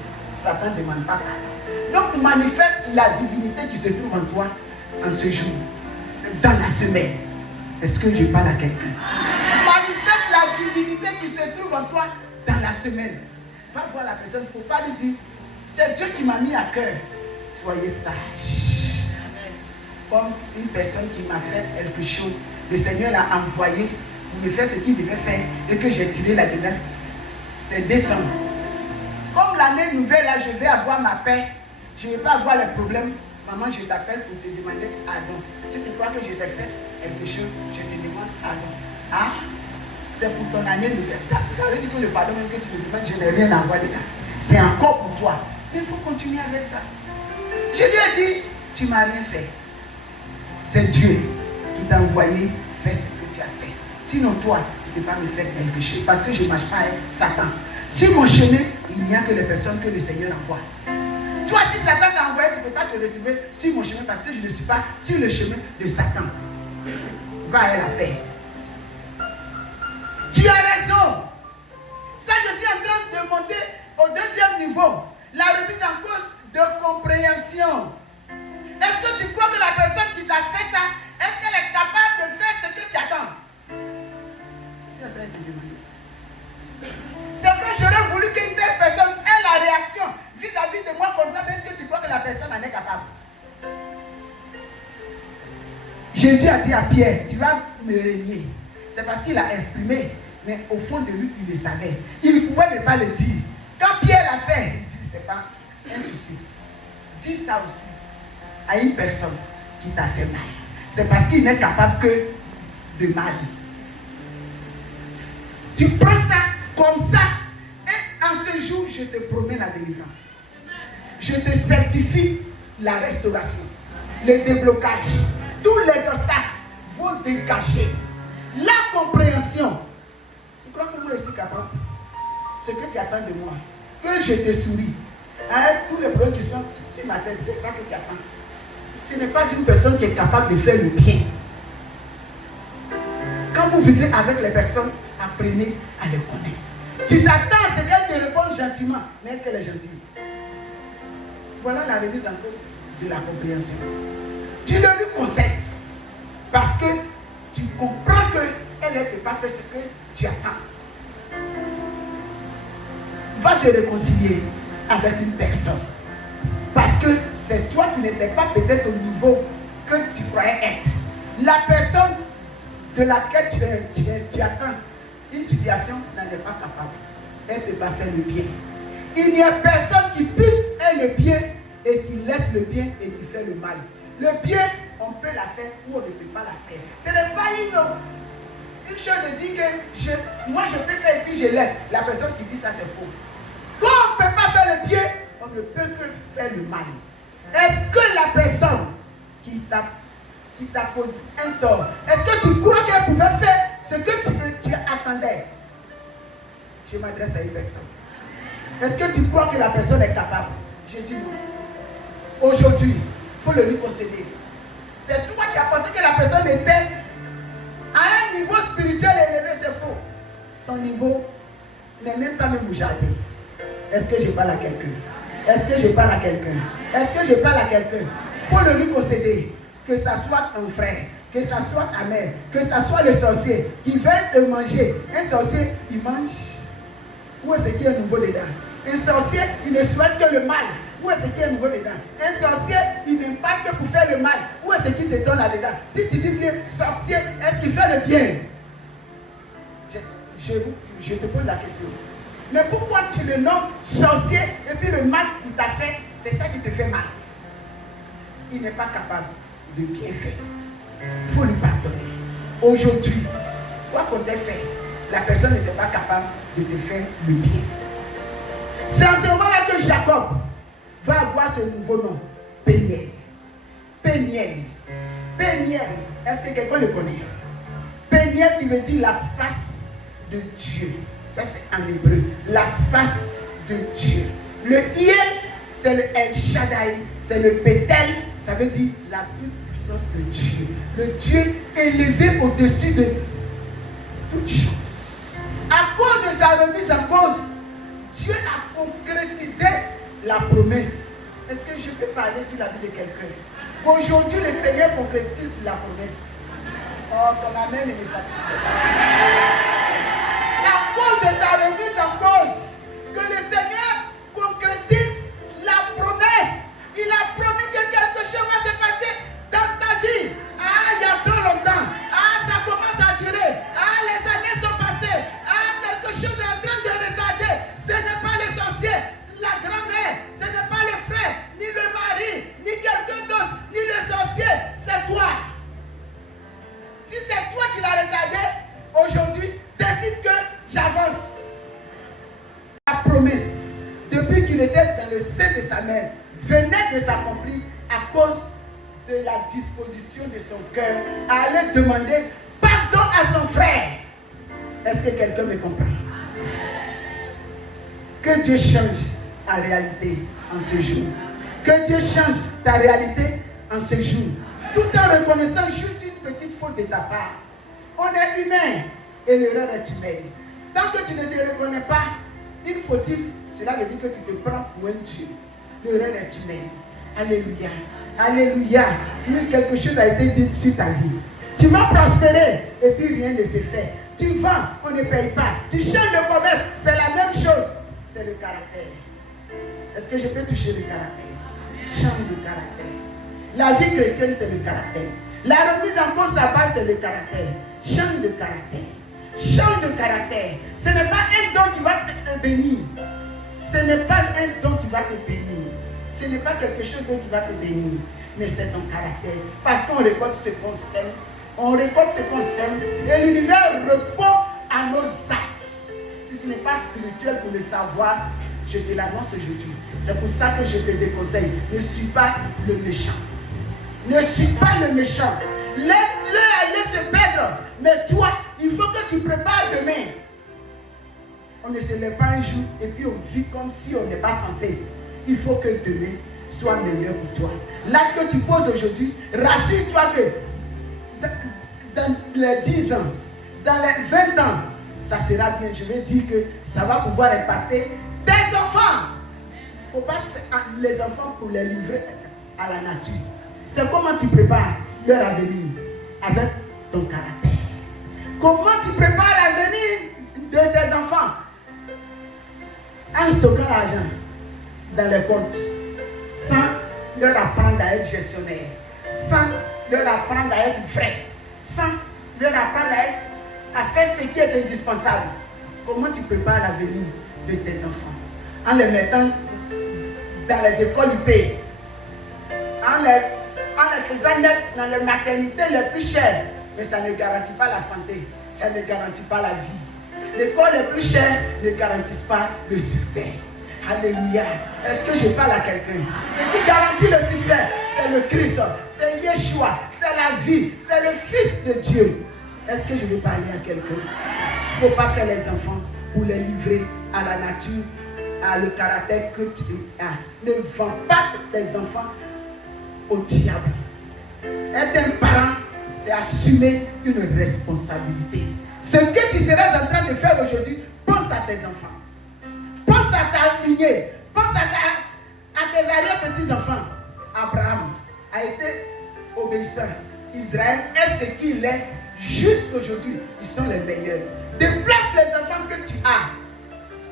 Satan ne demande pas pardon. Donc manifeste la divinité qui se trouve en toi en ce jour, dans la semaine. Est-ce que je parle à quelqu'un? Manifeste la divinité qui se trouve en toi dans la semaine. Va voir la personne, il ne faut pas lui dire, c'est Dieu qui m'a mis à cœur. Soyez sages. Comme une personne qui m'a fait quelque chose, le Seigneur l'a envoyé pour me faire ce qu'il devait faire et que j'ai tiré la dedans. C'est décembre. Comme l'année nouvelle, là, je vais avoir ma paix. Je ne vais pas avoir les problèmes. Maman, je t'appelle pour te demander pardon. Si tu crois que je t'ai fait quelque chose, je te demande pardon. Ah, c'est pour ton année nouvelle. Ça veut dire que le pardon même que tu me demandes, je n'ai rien à voir dedans. C'est encore pour toi. Mais il faut continuer avec ça. Je lui ai dit, tu ne m'as rien fait. C'est Dieu qui t'a envoyé faire ce que tu as fait. Sinon toi, tu ne peux pas me faire quelque chose parce que je ne marche pas avec Satan. Sur mon chemin, il n'y a que les personnes que le Seigneur envoie. Toi, si Satan t'a envoyé, tu ne peux pas te retrouver sur mon chemin parce que je ne suis pas sur le chemin de Satan. Va à la paix. Tu as raison. Ça, je suis en train de monter au deuxième niveau. La remise en cause de compréhension. Est-ce que tu crois que la personne qui t'a fait ça, est-ce qu'elle est capable de faire ce que tu attends? C'est vrai, je demande. C'est vrai, j'aurais voulu qu'une telle personne ait la réaction vis-à-vis de moi comme ça, mais est-ce que tu crois que la personne en est capable? Jésus a dit à Pierre, tu vas me régner. C'est parce qu'il a exprimé, mais au fond de lui, il le savait. Il ne pouvait ne pas le dire. Quand Pierre l'a fait, il dit, c'est pas un souci. Dis ça aussi à une personne qui t'a fait mal. C'est parce qu'il n'est capable que de mal. Tu prends ça comme ça et en ce jour, je te promets la délivrance. Je te certifie la restauration, le déblocage. Tous les obstacles vont dégager. La compréhension. Tu crois que moi je suis capable? Ce que tu attends de moi, que je te souris. Avec tous les problèmes qui sont sur ma tête, c'est ça que tu attends. Ce n'est pas une personne qui est capable de faire le bien. Quand vous vivez avec les personnes, apprenez à les connaître. Tu t'attends à ce qu'elle te réponde gentiment, mais est-ce qu'elle est gentille? Voilà la remise en cause de la compréhension. Tu le lui concèdes parce que tu comprends qu'elle ne peut pas faire ce que tu attends. Va te réconcilier avec une personne. Parce que c'est toi qui n'étais pas peut-être au niveau que tu croyais être. La personne de laquelle tu attends une situation n'en est pas capable. Elle ne peut pas faire le bien. Il n'y a personne qui puisse faire le bien et qui laisse le bien et qui fait le mal. Le bien, on peut la faire ou on ne peut pas la faire. Ce n'est pas une chose de dire que moi je peux faire et puis je laisse. La personne qui dit ça, c'est faux. Quand on ne peut pas faire le bien, on ne peut que faire le mal. Est-ce que la personne qui t'a posé un tort, est-ce que tu crois qu'elle pouvait faire ce que tu attendais? Je m'adresse à une personne. Est-ce que tu crois que la personne est capable? Je dis non. Aujourd'hui, il faut le lui concéder. C'est toi qui as pensé que la personne était à un niveau spirituel élevé, c'est faux. Son niveau n'est même pas même au jardin. Est-ce que je parle à quelqu'un? Est-ce que je parle à quelqu'un? Est-ce que je parle à quelqu'un? Il faut le lui concéder. Que ça soit ton frère, que ça soit ta mère, que ça soit le sorcier qui vient te manger. Un sorcier, il mange. Où est-ce qu'il y a un nouveau dedans? Un sorcier, il ne souhaite que le mal. Où est-ce qu'il y a un nouveau dedans? Un sorcier, il n'aime pas que pour faire le mal. Où est-ce qu'il te donne là-dedans? Si tu dis bien sorcier, est-ce qu'il fait le bien? Je te pose la question. Mais pourquoi tu le nommes sorcier et puis le mal qu'il t'a fait, c'est ça qui te fait mal? Il n'est pas capable de bien faire. Il faut lui pardonner. Aujourd'hui, quoi qu'on t'ait fait, la personne n'était pas capable de te faire le bien. C'est en ce moment-là que Jacob va avoir ce nouveau nom, Péniel. Péniel. Péniel, est-ce que quelqu'un le connaît? Péniel qui veut dire la face de Dieu. Ça c'est en hébreu. La face de Dieu. Le Hiel, c'est le El Shaddai. C'est le Bethel, ça veut dire la toute-puissance de Dieu. Le Dieu élevé au-dessus de toutes choses. À cause de sa remise en cause, Dieu a concrétisé la promesse. Est-ce que je peux parler sur la vie de quelqu'un? Aujourd'hui, le Seigneur concrétise la promesse. Oh, ton amen est satisfait. À cause de sa remise en cause, que le Seigneur concrétise la promesse. Il a promis que quelque chose va se passer dans ta vie. Ah, il y a trop longtemps. Ah, ça commence à durer. Ah, les années sont passées. Ah, quelque chose est en train de retarder. Ce n'est pas le sorcier, la grand-mère, ce n'est pas le frère, ni le mari, ni quelqu'un d'autre, ni le sorcier, c'est toi. Si c'est toi qui l'as retardé, aujourd'hui, décide que j'avance. La promesse, depuis qu'il était dans le sein de sa mère, venait de s'accomplir à cause de la disposition de son cœur à aller demander pardon à son frère. Est-ce que quelqu'un me comprend? Que Dieu change ta réalité en ce jour. Que Dieu change ta réalité en ce jour. Tout en reconnaissant juste une petite faute de ta part. On est humain et l'erreur est humaine. Tant que tu ne te reconnais pas une faute, cela veut dire que tu te prends pour un Dieu. L'erreur est humaine. Alléluia. Alléluia. Oui, quelque chose a été dit sur ta vie. Tu vas prospérer et puis rien ne se fait. Tu vends, on ne paye pas. Tu changes de commerce, c'est la même chose. C'est le caractère. Est-ce que je peux toucher le caractère? Change de caractère. La vie chrétienne, c'est le caractère. La remise en cause sa base, c'est le caractère. Change de caractère. Change de caractère. Ce n'est pas un don qui va te bénir. Ce n'est pas un don qui va te bénir. Ce n'est pas quelque chose d'autre qui va te bénir. Mais c'est ton caractère. Parce qu'on récolte ce qu'on sème. On récolte ce qu'on sème. Et l'univers répond à nos actes. Si tu n'es pas spirituel pour le savoir, je te l'annonce aujourd'hui. C'est pour ça que je te déconseille. Ne suis pas le méchant. Ne suis pas le méchant. Laisse-le aller se perdre. Mais toi, il faut que tu prépares demain. On ne se lève pas un jour et puis on vit comme si on n'est pas censé. Il faut que demain soit meilleur pour toi. L'acte que tu poses aujourd'hui, rassure-toi que dans les 10 ans, dans les 20 ans, ça sera bien. Je vais dire que ça va pouvoir impacter tes enfants. Il ne faut pas faire les enfants pour les livrer à la nature. C'est comment tu prépares leur avenir avec ton caractère. Comment tu prépares l'avenir de tes enfants? En stockant l'argent dans les comptes, sans leur apprendre à être gestionnaire, sans leur apprendre à être vrai, sans leur apprendre à faire ce qui est indispensable. Comment tu prépares l'avenir de tes enfants? En les mettant dans les écoles du pays, en les faisant naître dans les maternités les plus chères, mais ça ne garantit pas la santé, ça ne garantit pas la vie. L'école les plus chères ne garantissent pas le succès. Alléluia. Est-ce que je parle à quelqu'un? Ce qui garantit le succès, c'est le Christ, c'est Yeshua, c'est la vie, c'est le Fils de Dieu. Est-ce que je veux parler à quelqu'un? Il ne faut pas faire les enfants pour les livrer à la nature, à le caractère que tu as. Ne vends pas tes enfants au diable. Être un parent, c'est assumer une responsabilité. Ce que tu seras en train de faire aujourd'hui, pense à tes enfants. Pense à ta lignée. Pense à tes arrière-petits-enfants. Abraham a été obéissant. Israël est ce qu'il est jusqu'aujourd'hui. Ils sont les meilleurs. Déplace les enfants que tu as.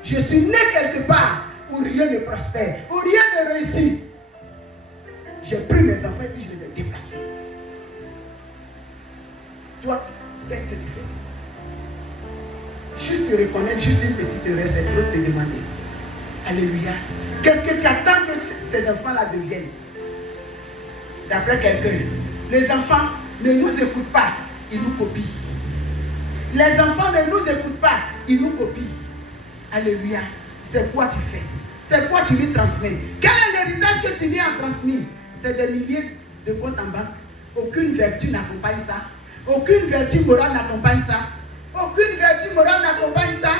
Je suis né quelque part où rien ne prospère, où rien ne réussit. J'ai pris mes enfants et puis je les ai déplacés. Toi, qu'est-ce que tu fais? Juste reconnaître, juste une petite erreur, c'est trop te demander. Alléluia. Qu'est-ce que tu attends que ces enfants-là deviennent? D'après quelqu'un, les enfants ne nous écoutent pas, ils nous copient. Les enfants ne nous écoutent pas, ils nous copient. Alléluia. C'est quoi tu fais? C'est quoi tu lui transmets? Quel est l'héritage que tu lui as transmis? C'est des milliers de comptes en banque. Aucune vertu n'accompagne ça. Aucune vertu morale n'accompagne ça. Aucune vertu morale n'accompagne ça.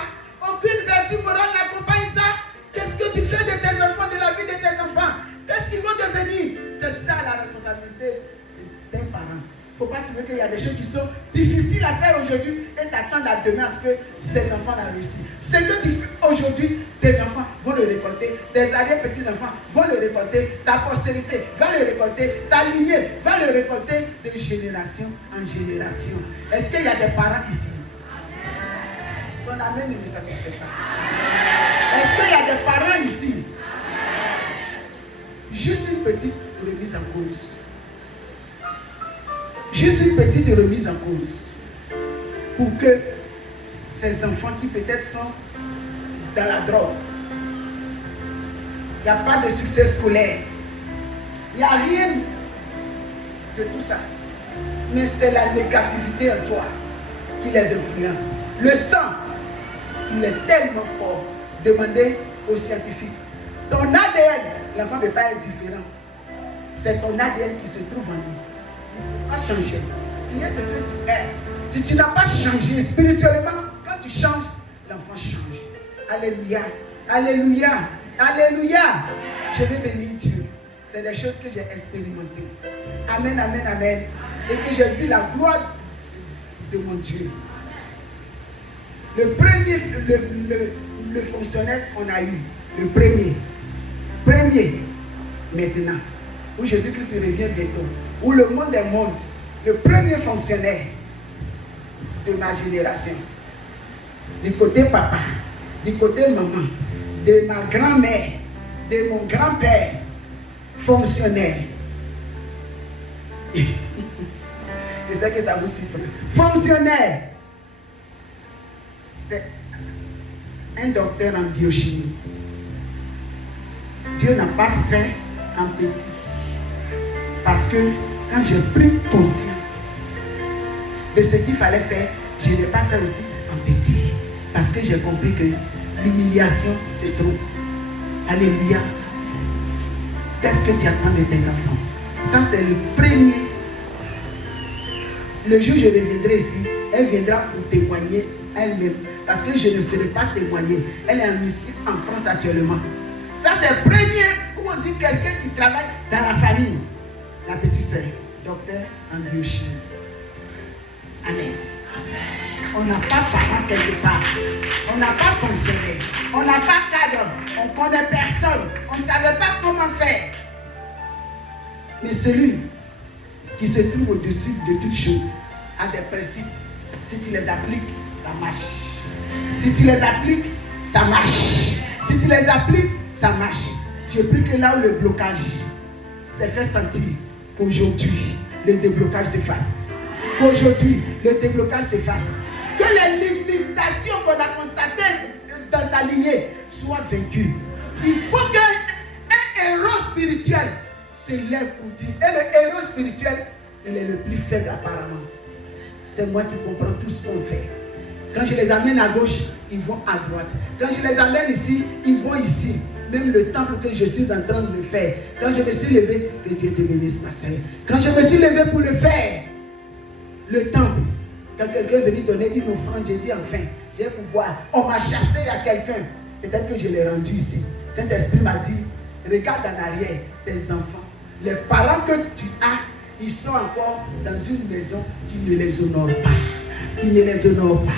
Aucune vertu morale n'accompagne ça. Qu'est-ce que tu fais de tes enfants, de la vie de tes enfants? Qu'est-ce qu'ils vont devenir? C'est ça la responsabilité d'un parent. Il ne faut pas trouver qu'il y a des choses qui sont difficiles à faire aujourd'hui et t'attendre à demain à ce que ces enfants la réussissent. Ce que tu fais aujourd'hui, tes enfants vont le récolter, tes arrière-petits-enfants vont le récolter, ta postérité va le récolter, ta lignée va le récolter de génération en génération. Est-ce qu'il y a des parents ici? Ton amen ne me satisfait pas. Est-ce qu'il y a des parents ici? Juste une petite remise en cause. Juste une petite remise en cause. Pour que ces enfants qui peut-être sont dans la drogue, il n'y a pas de succès scolaire, il n'y a rien de tout ça. Mais c'est la négativité en toi qui les influence. Le sang, il est tellement fort. Demandez aux scientifiques. Ton ADN, l'enfant ne peut pas être différent. C'est ton ADN qui se trouve en lui. Pas changer. Tu es ce que tu es. Si tu n'as pas changé spirituellement, quand tu changes, l'enfant change. Alléluia. Alléluia. Alléluia. Je vais bénir Dieu. C'est des choses que j'ai expérimentées. Amen, amen, amen. Et que j'ai vu la gloire de mon Dieu. Le premier, le fonctionnaire qu'on a eu, le premier maintenant, où Jésus-Christ revient bientôt, où le monde est monde, le premier fonctionnaire de ma génération, du côté papa, du côté maman, de ma grand-mère, de mon grand-père, fonctionnaire. Je sais que ça vous surprend. Fonctionnaire, c'est un docteur en biochimie. Dieu n'a pas fait en petit. Parce que quand j'ai pris conscience de ce qu'il fallait faire, je n'ai pas fait aussi en petit. Parce que j'ai compris que l'humiliation, c'est trop. Alléluia. Qu'est-ce que tu attends de tes enfants? Ça, c'est le premier. Le jour où je reviendrai ici, elle viendra pour témoigner elle-même. Parce que je ne serai pas témoigner. Elle est en France actuellement. Ça, c'est le premier où on dit quelqu'un qui travaille dans la famille. La petite sœur, docteur en biochimie. Amen. On n'a pas parent quelque part. On n'a pas fonctionnaire. On n'a pas cadre. On ne connaît personne. On ne savait pas comment faire. Mais celui qui se trouve au-dessus de toutes choses a des principes Si tu les appliques, ça marche. Si tu les appliques, ça marche. Si tu les appliques, ça marche. Je prie que là où le blocage s'est fait sentir, qu'aujourd'hui, le déblocage se fasse. Qu'aujourd'hui, le déblocage se fasse. Que les limitations qu'on a constatées dans ta lignée soient vaincues. Il faut qu'un héros spirituel se lève pour dire. Et le héros spirituel, il est le plus faible apparemment. C'est moi qui comprends tout ce qu'on fait. Quand je les amène à gauche, ils vont à droite. Quand je les amène ici, ils vont ici. Même le temple que je suis en train de faire. Quand je me suis levé, que Dieu te bénisse ma soeur. Quand je me suis levé pour le faire, le temple, quand quelqu'un est venu donner une offrande, j'ai dit enfin, j'ai pouvoir. On m'a chassé à quelqu'un. Peut-être que je l'ai rendu ici. Saint-Esprit m'a dit, regarde en arrière tes enfants. Les parents que tu as, ils sont encore dans une maison qui ne les honore pas. Qui ne les honore pas.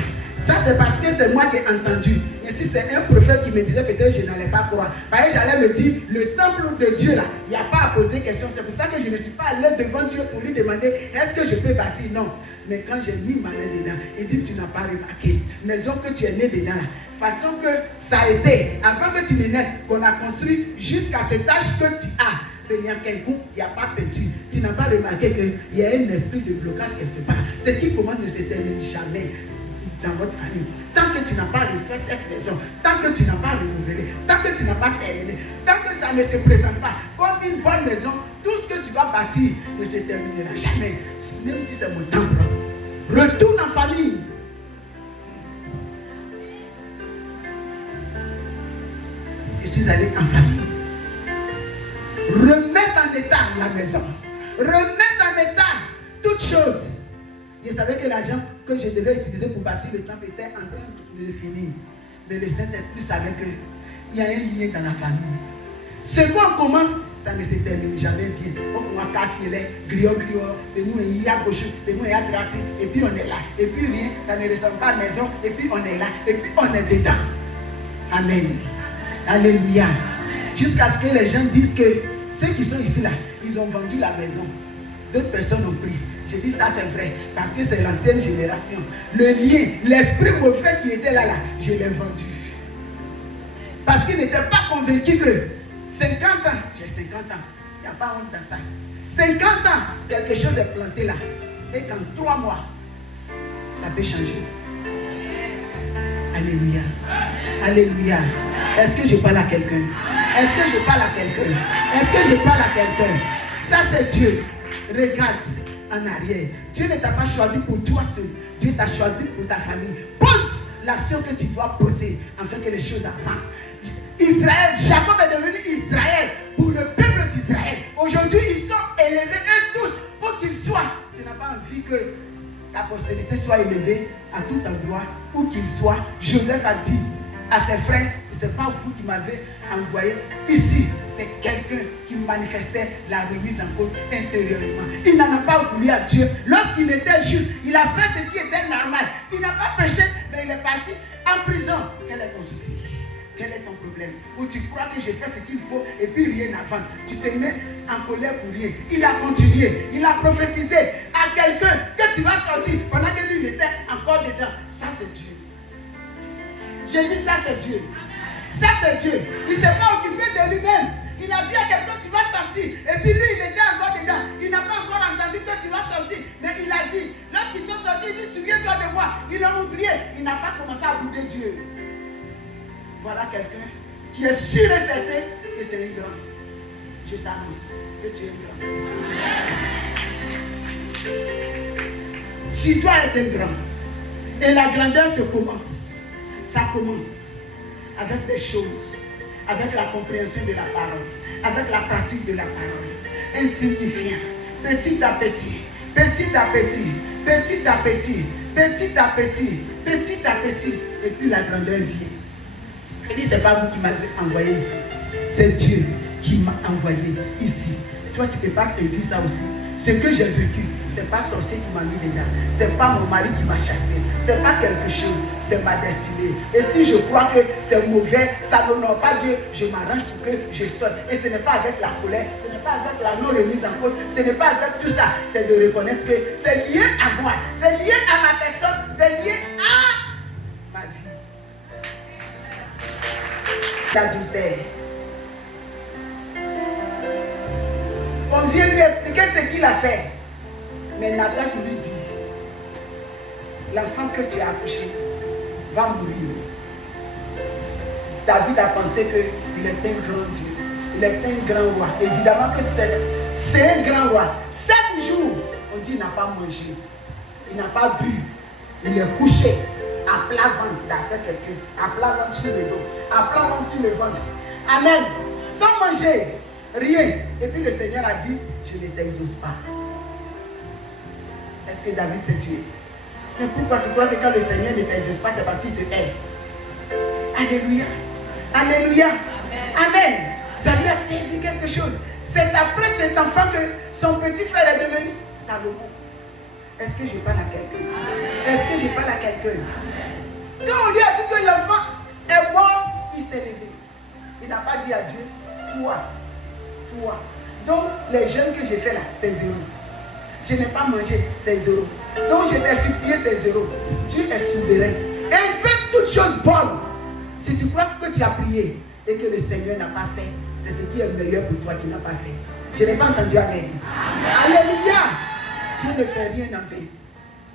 Ça, c'est parce que c'est moi qui ai entendu. Et si c'est un prophète qui me disait peut-être je n'allais pas croire. Parce que j'allais me dire, le temple de Dieu là, il n'y a pas à poser question. C'est pour ça que je ne suis pas allé devant Dieu pour lui demander est-ce que je peux bâtir. Non. Mais quand j'ai mis ma main dedans, il dit tu n'as pas remarqué. Maison que tu es né dedans là. Façon que ça a été, avant que tu ne naisses, qu'on a construit jusqu'à cet âge que tu as. Il n'y a qu'un coup, il n'y a pas petit. Tu n'as pas remarqué qu'il y a un esprit de blocage quelque part. Ce qui commence ne se termine jamais dans votre famille. Tant que tu n'as pas refait cette maison, tant que tu n'as pas renouvelé, tant que tu n'as pas terminé, tant que ça ne se présente pas comme une bonne maison, tout ce que tu vas bâtir ne se terminera jamais. Même si c'est mon temple. Retourne en famille. Je suis allé en famille. Remettre en état la maison. Remettre en état toutes choses. Je savais que l'argent que je devais utiliser pour bâtir le temple était en train de le finir. Mais le Saint-Esprit savait qu'il y a un lien dans la famille. Ce qu'on commence, ça ne se termine jamais bien. On va casser griot, et nous il y a gauche, et nous il y a droite, et puis on est là. Et puis rien, ça ne ressemble pas à la maison, et puis on est là, et puis on est dedans. Amen. Alléluia. Jusqu'à ce que les gens disent que ceux qui sont ici là, ils ont vendu la maison. D'autres personnes ont pris. J'ai dit ça c'est vrai, parce que c'est l'ancienne génération. Le lien, l'esprit mauvais qui était là, je l'ai vendu. Parce qu'il n'était pas convaincu que 50 ans, j'ai 50 ans, il n'y a pas honte dans ça. 50 ans, quelque chose est planté là. Et qu'en 3 mois, ça peut changer. Alléluia. Alléluia. Est-ce que je parle à quelqu'un? Est-ce que je parle à quelqu'un? Est-ce que je parle à quelqu'un? Ça c'est Dieu. Regarde en arrière. Dieu ne t'a pas choisi pour toi seul. Dieu t'a choisi pour ta famille. Pose l'action que tu dois poser afin que les choses avancent. Israël, Jacob est devenu Israël pour le peuple d'Israël. Aujourd'hui, ils sont élevés eux tous pour qu'ils soient. Tu n'as pas envie que ta postérité soit élevée à tout endroit où qu'il soit. Joseph a dit à ses frères, ce n'est pas vous qui m'avez envoyé ici, c'est quelqu'un qui manifestait la remise en cause intérieurement. Il n'en a pas voulu à Dieu. Lorsqu'il était juste, il a fait ce qui était normal. Il n'a pas péché, mais il est parti en prison. Quel est ton souci? Quel est ton problème? Où tu crois que j'ai fait ce qu'il faut et puis rien n'avance. Tu te mets en colère pour rien. Il a continué. Il a prophétisé à quelqu'un que tu vas sortir pendant que lui il était encore dedans. Ça c'est Dieu. J'ai dit ça c'est Dieu. Ça c'est Dieu. Il ne s'est pas occupé de lui-même. Il a dit à quelqu'un tu vas sortir. Et puis lui il était encore dedans. Il n'a pas encore entendu que tu vas sortir. Mais il a dit, lorsqu'ils sont sortis, il dit souviens-toi de moi. Ils l'ont oublié. Il n'a pas commencé à bouder Dieu. Voilà quelqu'un qui est sûr et certain que c'est un grand. Je t'annonce que tu es un grand. Si toi es un grand, et la grandeur se commence, ça commence avec des choses, avec la compréhension de la parole, avec la pratique de la parole, insignifiant, petit à petit, petit à petit, petit à petit, petit à petit, petit à petit, et puis la grandeur vient. Il dit, c'est pas vous qui m'avez envoyé ici. C'est Dieu qui m'a envoyé ici. Toi, tu ne peux pas te dire ça aussi. Ce que j'ai vécu, ce n'est pas sorcier qui m'a mis dedans. Ce n'est pas mon mari qui m'a chassé. Ce n'est pas quelque chose. C'est ma destinée. Et si je crois que c'est mauvais, ça n'honore pas Dieu, je m'arrange pour que je sorte. Et ce n'est pas avec la colère, ce n'est pas avec la non-remise en cause, ce n'est pas avec tout ça, c'est de reconnaître que c'est lié à moi, c'est lié à ma personne, c'est lié à ma vie. L'adultère. On vient lui expliquer ce qu'il a fait, mais Nathan lui dit, l'enfant que tu as accouché va mourir. David a pensé qu'il est un grand Dieu, il est un grand roi. Évidemment que c'est un grand roi. 7 jours, on dit qu'il n'a pas mangé, il n'a pas bu, il est couché à plat ventre d'après quelqu'un, à plat ventre sur le dos, à plat ventre sur le ventre. Amen. Sans manger, rien. Et puis le Seigneur a dit, je ne t'exauce pas. Est-ce que David s'est tué? Mais pourquoi tu crois que quand le Seigneur ne t'exauce pas, c'est parce qu'il te hait? Alléluia. Alléluia. Amen. Ça lui a servi quelque chose. C'est après cet enfant que son petit frère est devenu Salomon. Est-ce que je parle à quelqu'un? Est-ce que je parle à quelqu'un? Quand on lui a dit que l'enfant est mort, il s'est levé. Il n'a pas dit à Dieu, toi. Donc les jeûnes que j'ai fait là, c'est 0. Je n'ai pas mangé, c'est 0. Donc je t'ai supplié, c'est 0. Dieu est souverain. Et il fait toutes choses bonnes. Si tu crois que tu as prié et que le Seigneur n'a pas fait, c'est ce qui est meilleur pour toi qui n'a pas fait. Je n'ai pas entendu Amen. Alléluia. Dieu ne fait rien en vain.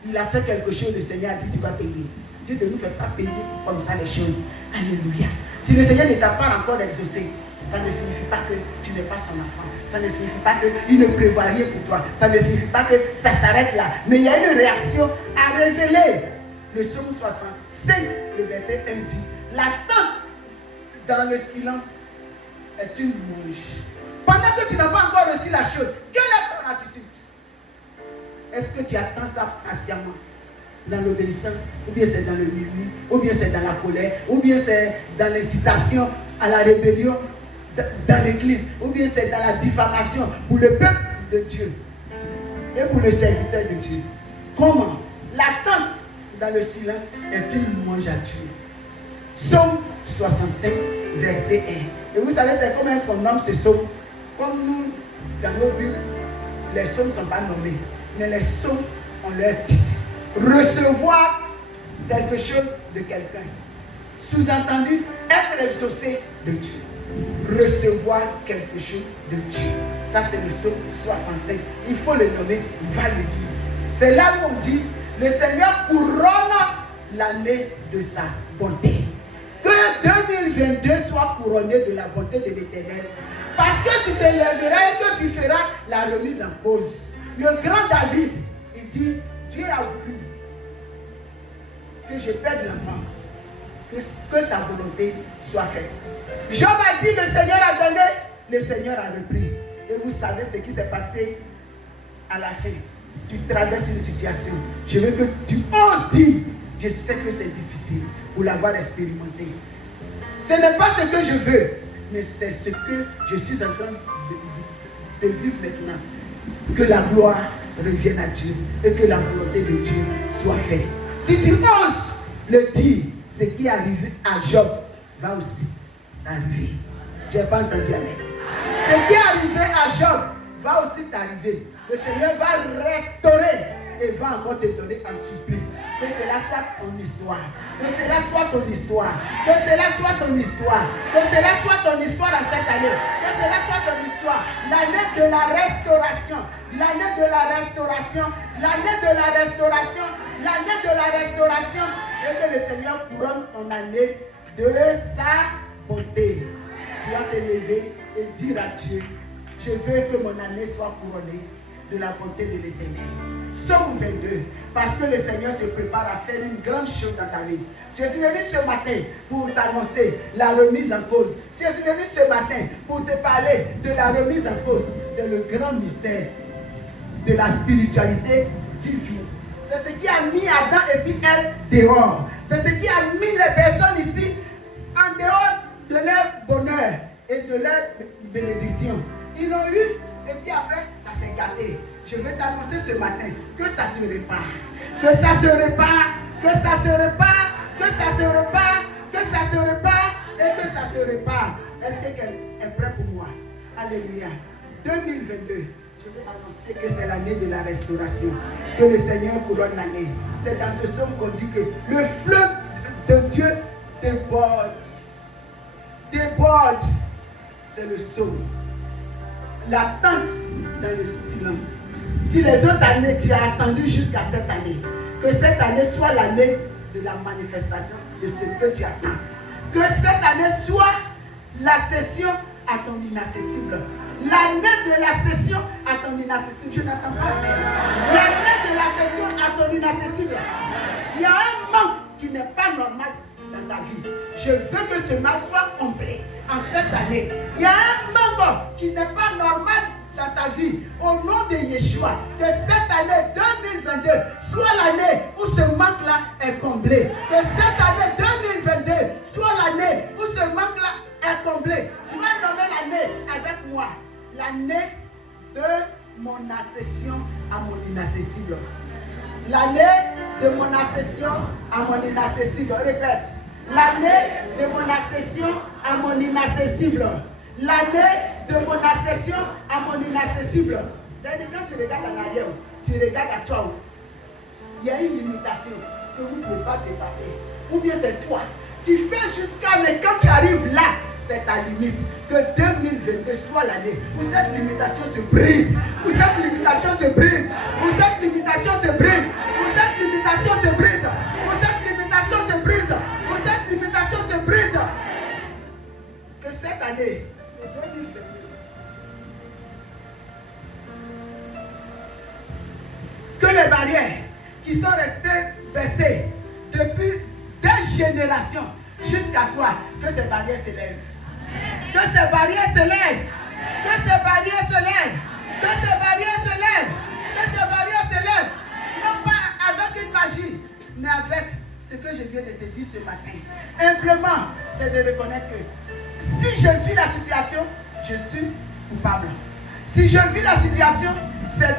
Il a fait quelque chose, le Seigneur a dit tu vas payer. Dieu ne nous fait pas payer comme ça les choses. Alléluia. Si le Seigneur ne t'a pas encore exaucé, ça ne signifie pas que tu n'es pas son enfant. Ça ne signifie pas qu'il ne prévoit rien pour toi. Ça ne signifie pas que ça s'arrête là. Mais il y a une réaction à révéler. Le psaume 65, le verset 1 dit, l'attente dans le silence est une louange. Pendant que tu n'as pas encore reçu la chose, quelle est ton attitude? Est-ce que tu attends ça patiemment? Dans l'obéissance, ou bien c'est dans le murmure, ou bien c'est dans la colère, ou bien c'est dans l'incitation à la rébellion dans l'église, ou bien c'est dans la diffamation pour le peuple de Dieu et pour le serviteur de Dieu. Comment? L'attente dans le silence est une louange à Dieu. Psaume 65, verset 1. Et vous savez, c'est comment est-ce qu'on nomme ce psaume? Comme nous, dans nos Bibles, les psaumes ne sont pas nommés, mais les psaumes ont leur titre. Recevoir quelque chose de quelqu'un. Sous-entendu, être exaucé de Dieu. Recevoir quelque chose de Dieu. Ça, c'est le psaume 65. Il faut le nommer, va le dire. C'est là où on dit, le Seigneur couronne l'année de sa bonté. Que 2022 soit couronné de la bonté de l'Éternel. Parce que tu te lèveras et que tu feras la remise en cause. Le grand David, il dit, Dieu a voulu que je perde l'enfant, que sa volonté soit faite. Job a dit, le Seigneur a donné, le Seigneur a repris. Et vous savez ce qui s'est passé à la fin. Tu traverses une situation. Je veux que tu oses dire, je sais que c'est difficile pour l'avoir expérimenté. Ce n'est pas ce que je veux, mais c'est ce que je suis en train de vivre maintenant. Que la gloire revienne à Dieu et que la volonté de Dieu soit faite. Si tu oses le dire, ce qui est arrivé à Job va aussi t'arriver. Je n'ai pas entendu Amen. Ce qui est arrivé à Job va aussi t'arriver. Le Seigneur va restaurer et va encore te donner un surprise. Que cela soit ton histoire. Que cela soit ton histoire. Que cela soit ton histoire. Que cela soit ton histoire dans cette année. Que cela soit ton histoire. L'année de la restauration. L'année de la restauration. L'année de la restauration. L'année de la restauration. Et que le Seigneur couronne ton année de sa bonté. Tu vas te lever et dire à Dieu, je veux que mon année soit couronnée de la bonté de l'Éternel. Psaume 22, parce que le Seigneur se prépare à faire une grande chose dans ta vie. Je suis venu ce matin pour t'annoncer la remise en cause. Je suis venu ce matin pour te parler de la remise en cause. C'est le grand mystère de la spiritualité divine. C'est ce qui a mis Adam et puis Ève dehors. C'est ce qui a mis les personnes ici en dehors de leur bonheur et de leur bénédiction. Ils l'ont eu et puis après ça s'est gâté. Je vais t'annoncer ce matin que ça se répare. Que ça se répare. Que ça se répare. Que ça se répare. Que ça se répare. Et que ça se répare. Est-ce que quelqu'un est prêt pour moi? Alléluia. 2022, je vais annoncer que c'est l'année de la restauration, que le Seigneur couronne l'année. C'est dans ce psaume qu'on dit que le fleuve de Dieu déborde. Déborde, c'est le psaume. L'attente dans le silence. Si les autres années, tu as attendu jusqu'à cette année, que cette année soit l'année de la manifestation de ce que tu attends. Que cette année soit la session à ton inaccessible. L'année de la session à ton inaccessible. Je n'attends pas l'année de la session à ton inaccessible. Il y a un manque qui n'est pas normal dans ta vie. Je veux que ce mal soit complet en cette année. Il y a un manque qui n'est pas normal dans ta vie. Au nom de Yeshua, que cette année 2022 soit l'année où ce manque-là est comblé. Que cette année 2022 soit l'année où ce manque-là est comblé. Tu vas nommer l'année avec moi. L'année de mon accession à mon inaccessible. L'année de mon accession à mon inaccessible. Répète. L'année de mon accession à mon inaccessible. L'année de mon accession à mon inaccessible. C'est-à-dire quand tu regardes en arrière, tu regardes à toi. Il y a une limitation que vous ne pouvez pas dépasser. Ou bien c'est toi. Tu fais jusqu'à, mais quand tu arrives là, c'est ta limite. Que 2022 soit l'année où cette limitation se brise. Où cette limitation se brise. Où cette limitation se brise. Où cette limitation se brise. Où cette limitation se brise. Où cette limitation se brise. Que cette année, 2022, que les barrières qui sont restées baissées depuis des générations jusqu'à toi, que ces barrières s'élèvent. Que ces barrières s'élèvent. Que ces barrières s'élèvent. Que ces barrières s'élèvent. Que ces barrières s'élèvent. Non pas avec une magie, mais avec ce que je viens de te dire ce matin. Simplement, c'est de reconnaître que si je vis la situation, je suis coupable. Si je vis la situation, c'est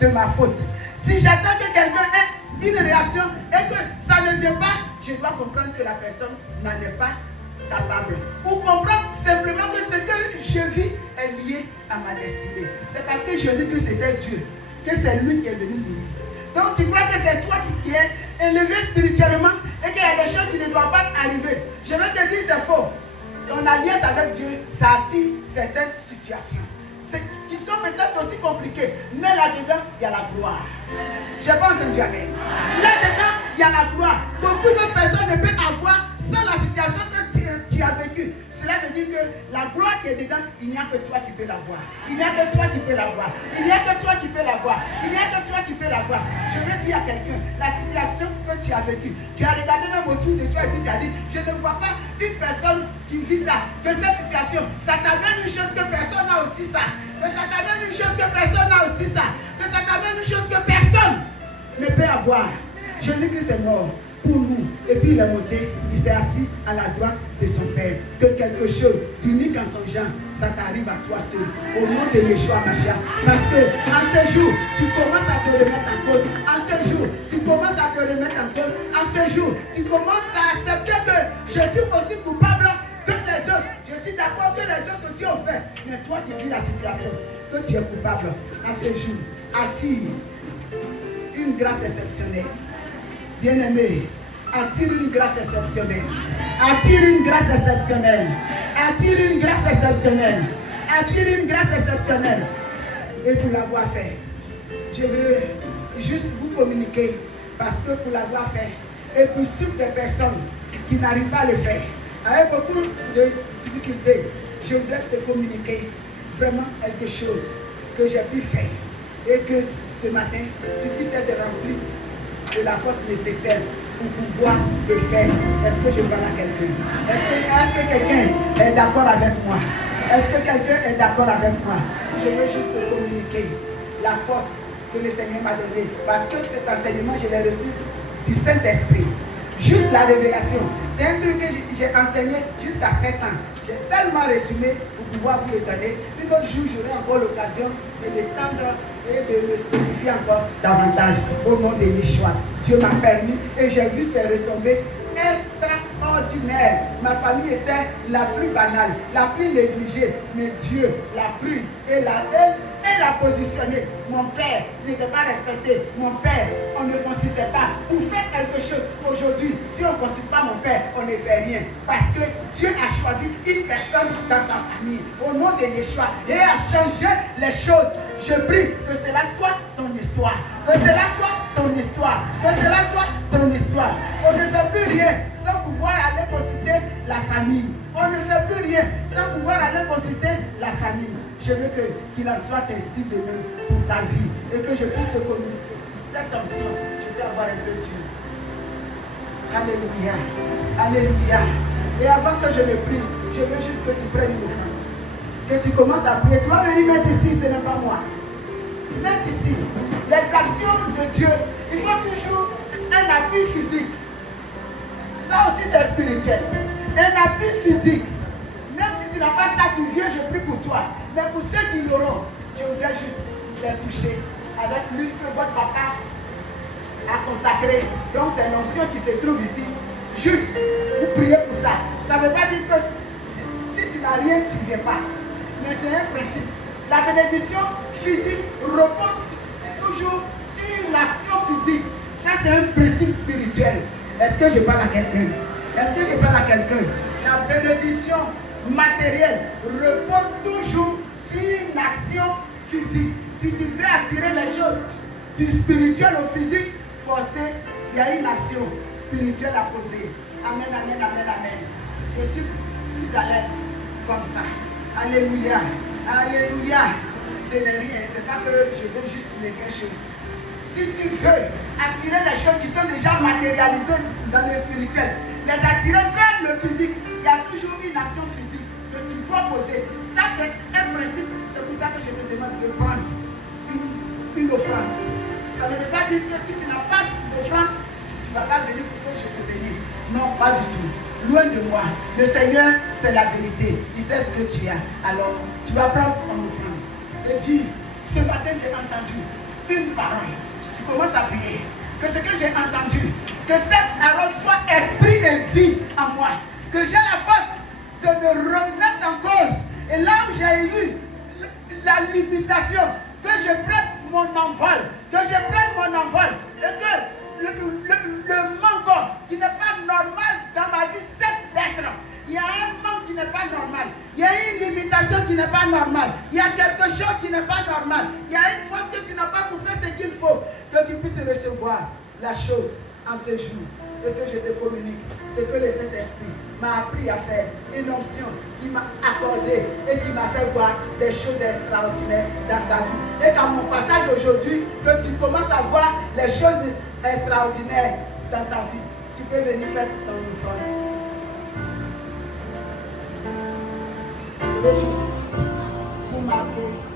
de ma faute. Si j'attends que quelqu'un ait une réaction et que ça ne vient pas, je dois comprendre que la personne n'en est pas capable. Ou comprendre simplement que ce que je vis est lié à ma destinée. C'est parce que Jésus-Christ c'était Dieu, que c'est lui qui est venu mourir. Donc tu crois que c'est toi qui es élevé spirituellement et qu'il y a des choses qui ne doivent pas arriver. Je vais te dire c'est faux. Ton alliance avec Dieu, ça attire certaines situations qui sont peut-être aussi compliquées. Mais là-dedans, il y a la gloire. Je n'ai pas entendu avec. Là-dedans, il y a la gloire. Beaucoup de personnes ne peuvent avoir sans la situation que tu as vécue. Cela veut dire que la gloire qui est dedans, il n'y a que toi qui peux la voir. Il n'y a que toi qui peux la voir. Il n'y a que toi qui peux la voir. Il n'y a que toi qui peux la voir. Je veux dire à quelqu'un, la situation que tu as vécue, tu as regardé même autour de toi et puis tu as dit, je ne vois pas une personne qui vit ça. Que cette situation, ça t'amène une chose que personne n'a aussi ça. Que ça t'amène une chose que personne n'a aussi ça. Que ça t'amène une chose que personne ne peut avoir. Jésus-Christ est mort pour nous. Et puis il est monté, il s'est assis à la droite de son Père. Que quelque chose d'unique en son genre, ça t'arrive à toi seul. Au nom de Yeshua Mashiach. Parce que en ce jour, tu commences à te remettre en cause. En ce jour, tu commences à te remettre en cause. En ce jour, tu commences à accepter que je suis aussi coupable que les autres. Je suis d'accord que les autres aussi ont fait. Mais toi qui vis la situation, que tu es coupable. En ce jour, attire une grâce exceptionnelle. Bien-aimé, attire une grâce exceptionnelle. Attire une grâce exceptionnelle. Attire une grâce exceptionnelle. Attire une grâce exceptionnelle. Et pour l'avoir fait, je veux juste vous communiquer parce que pour l'avoir fait, et pour toutes les personnes qui n'arrivent pas à le faire, avec beaucoup de difficultés, je voudrais te communiquer vraiment quelque chose que j'ai pu faire et que ce matin, tu puisses être rempli de la force nécessaire pour pouvoir le faire. Est-ce que je parle à quelqu'un? Est-ce que quelqu'un est d'accord avec moi? Est-ce que quelqu'un est d'accord avec moi? Je veux juste te communiquer la force que le Seigneur m'a donnée. Parce que cet enseignement, je l'ai reçu du Saint-Esprit. Juste la révélation. C'est un truc que j'ai enseigné jusqu'à 7 ans. J'ai tellement résumé pour pouvoir vous le donner. Une autre jour, j'aurai encore l'occasion de l'étendre et de le spécifier encore davantage au nom de Yeshua. Dieu m'a permis et j'ai vu ces retombées extraordinaires. ordinaire. Ma famille était la plus banale, la plus négligée. Mais Dieu l'a pris et l'a positionné. Mon père n'était pas respecté. Mon père, on ne consultait pas. Pour faire quelque chose aujourd'hui, si on ne consulte pas mon père, on ne fait rien. Parce que Dieu a choisi une personne dans sa famille, au nom de Yeshua, et a changé les choses. Je prie que cela soit ton histoire. Que cela soit ton histoire. Que cela soit ton histoire. On ne fait plus rien sans pouvoir aller consulter la famille. On ne fait plus rien sans pouvoir aller consulter la famille. Je veux qu'il en soit ainsi de même pour ta vie et que je puisse te communiquer cette option. Je vais avoir un peu de Dieu. Alléluia. Alléluia. Et avant que je ne prie, je veux juste que tu prennes une offrande. Que tu commences à prier. Tu vas venir mettre ici, ce n'est pas moi. Mettre ici. Les actions de Dieu. Il faut toujours un appui physique. Ça aussi c'est spirituel. Un appui physique. Même si tu n'as pas ça, tu viens, je prie pour toi. Mais pour ceux qui l'auront, je voudrais juste les toucher avec l'huile que votre papa a consacrée. Donc c'est l'onction qui se trouve ici. Juste, vous priez pour ça. Ça ne veut pas dire que si tu n'as rien, tu ne viens pas. Mais c'est un principe. La bénédiction physique repose toujours sur une action physique. Ça c'est un principe spirituel. Est-ce que je parle à quelqu'un? Est-ce que je parle à quelqu'un? La bénédiction matérielle repose toujours sur une action physique. Si tu veux attirer les choses du spirituel au physique, forcé, il y a une action spirituelle à poser. Amen, amen, amen, amen. Je suis plus à l'aise comme ça. Alléluia. Alléluia. Ce n'est rien. Ce n'est pas que je veux juste les faire chez vous. Si tu veux attirer les choses qui sont déjà matérialisées dans le spirituel, les attirer vers le physique, il y a toujours une action physique que tu dois poser. Ça, c'est un principe. C'est pour ça que je te demande de prendre une offrande. Ça ne veut pas dire que si tu n'as pas d'offrande, tu ne vas pas venir pour que je te bénisse. Non, pas du tout. Loin de moi. Le Seigneur, c'est la vérité. Il sait ce que tu as. Alors, tu vas prendre ton offrande. Et dis, ce matin, j'ai entendu une parole. Tu commences à prier. Que ce que j'ai entendu, que cette parole soit esprit et vie en moi. Que j'ai la force de me remettre en cause. Et là où j'ai eu la limitation, que je prenne mon envol. Que je prenne mon envol. Et que le manque qui n'est pas normal dans ma vie cesse d'être. Il y a un manque qui n'est pas normal. Il y a une limitation qui n'est pas normale. Il y a quelque chose qui n'est pas normal. Il y a une force que tu n'as pas pour faire ce qu'il faut. Que tu puisses recevoir la chose en ce jour. Et que je te communique ce que le Saint-Esprit m'a appris à faire. Une onction qui m'a accordé et qui m'a fait voir des choses extraordinaires dans sa vie. Et dans mon passage aujourd'hui, que tu commences à voir les choses extraordinaires dans ta vie. Tu peux venir faire ton offrande. Je vais juste vous marquer.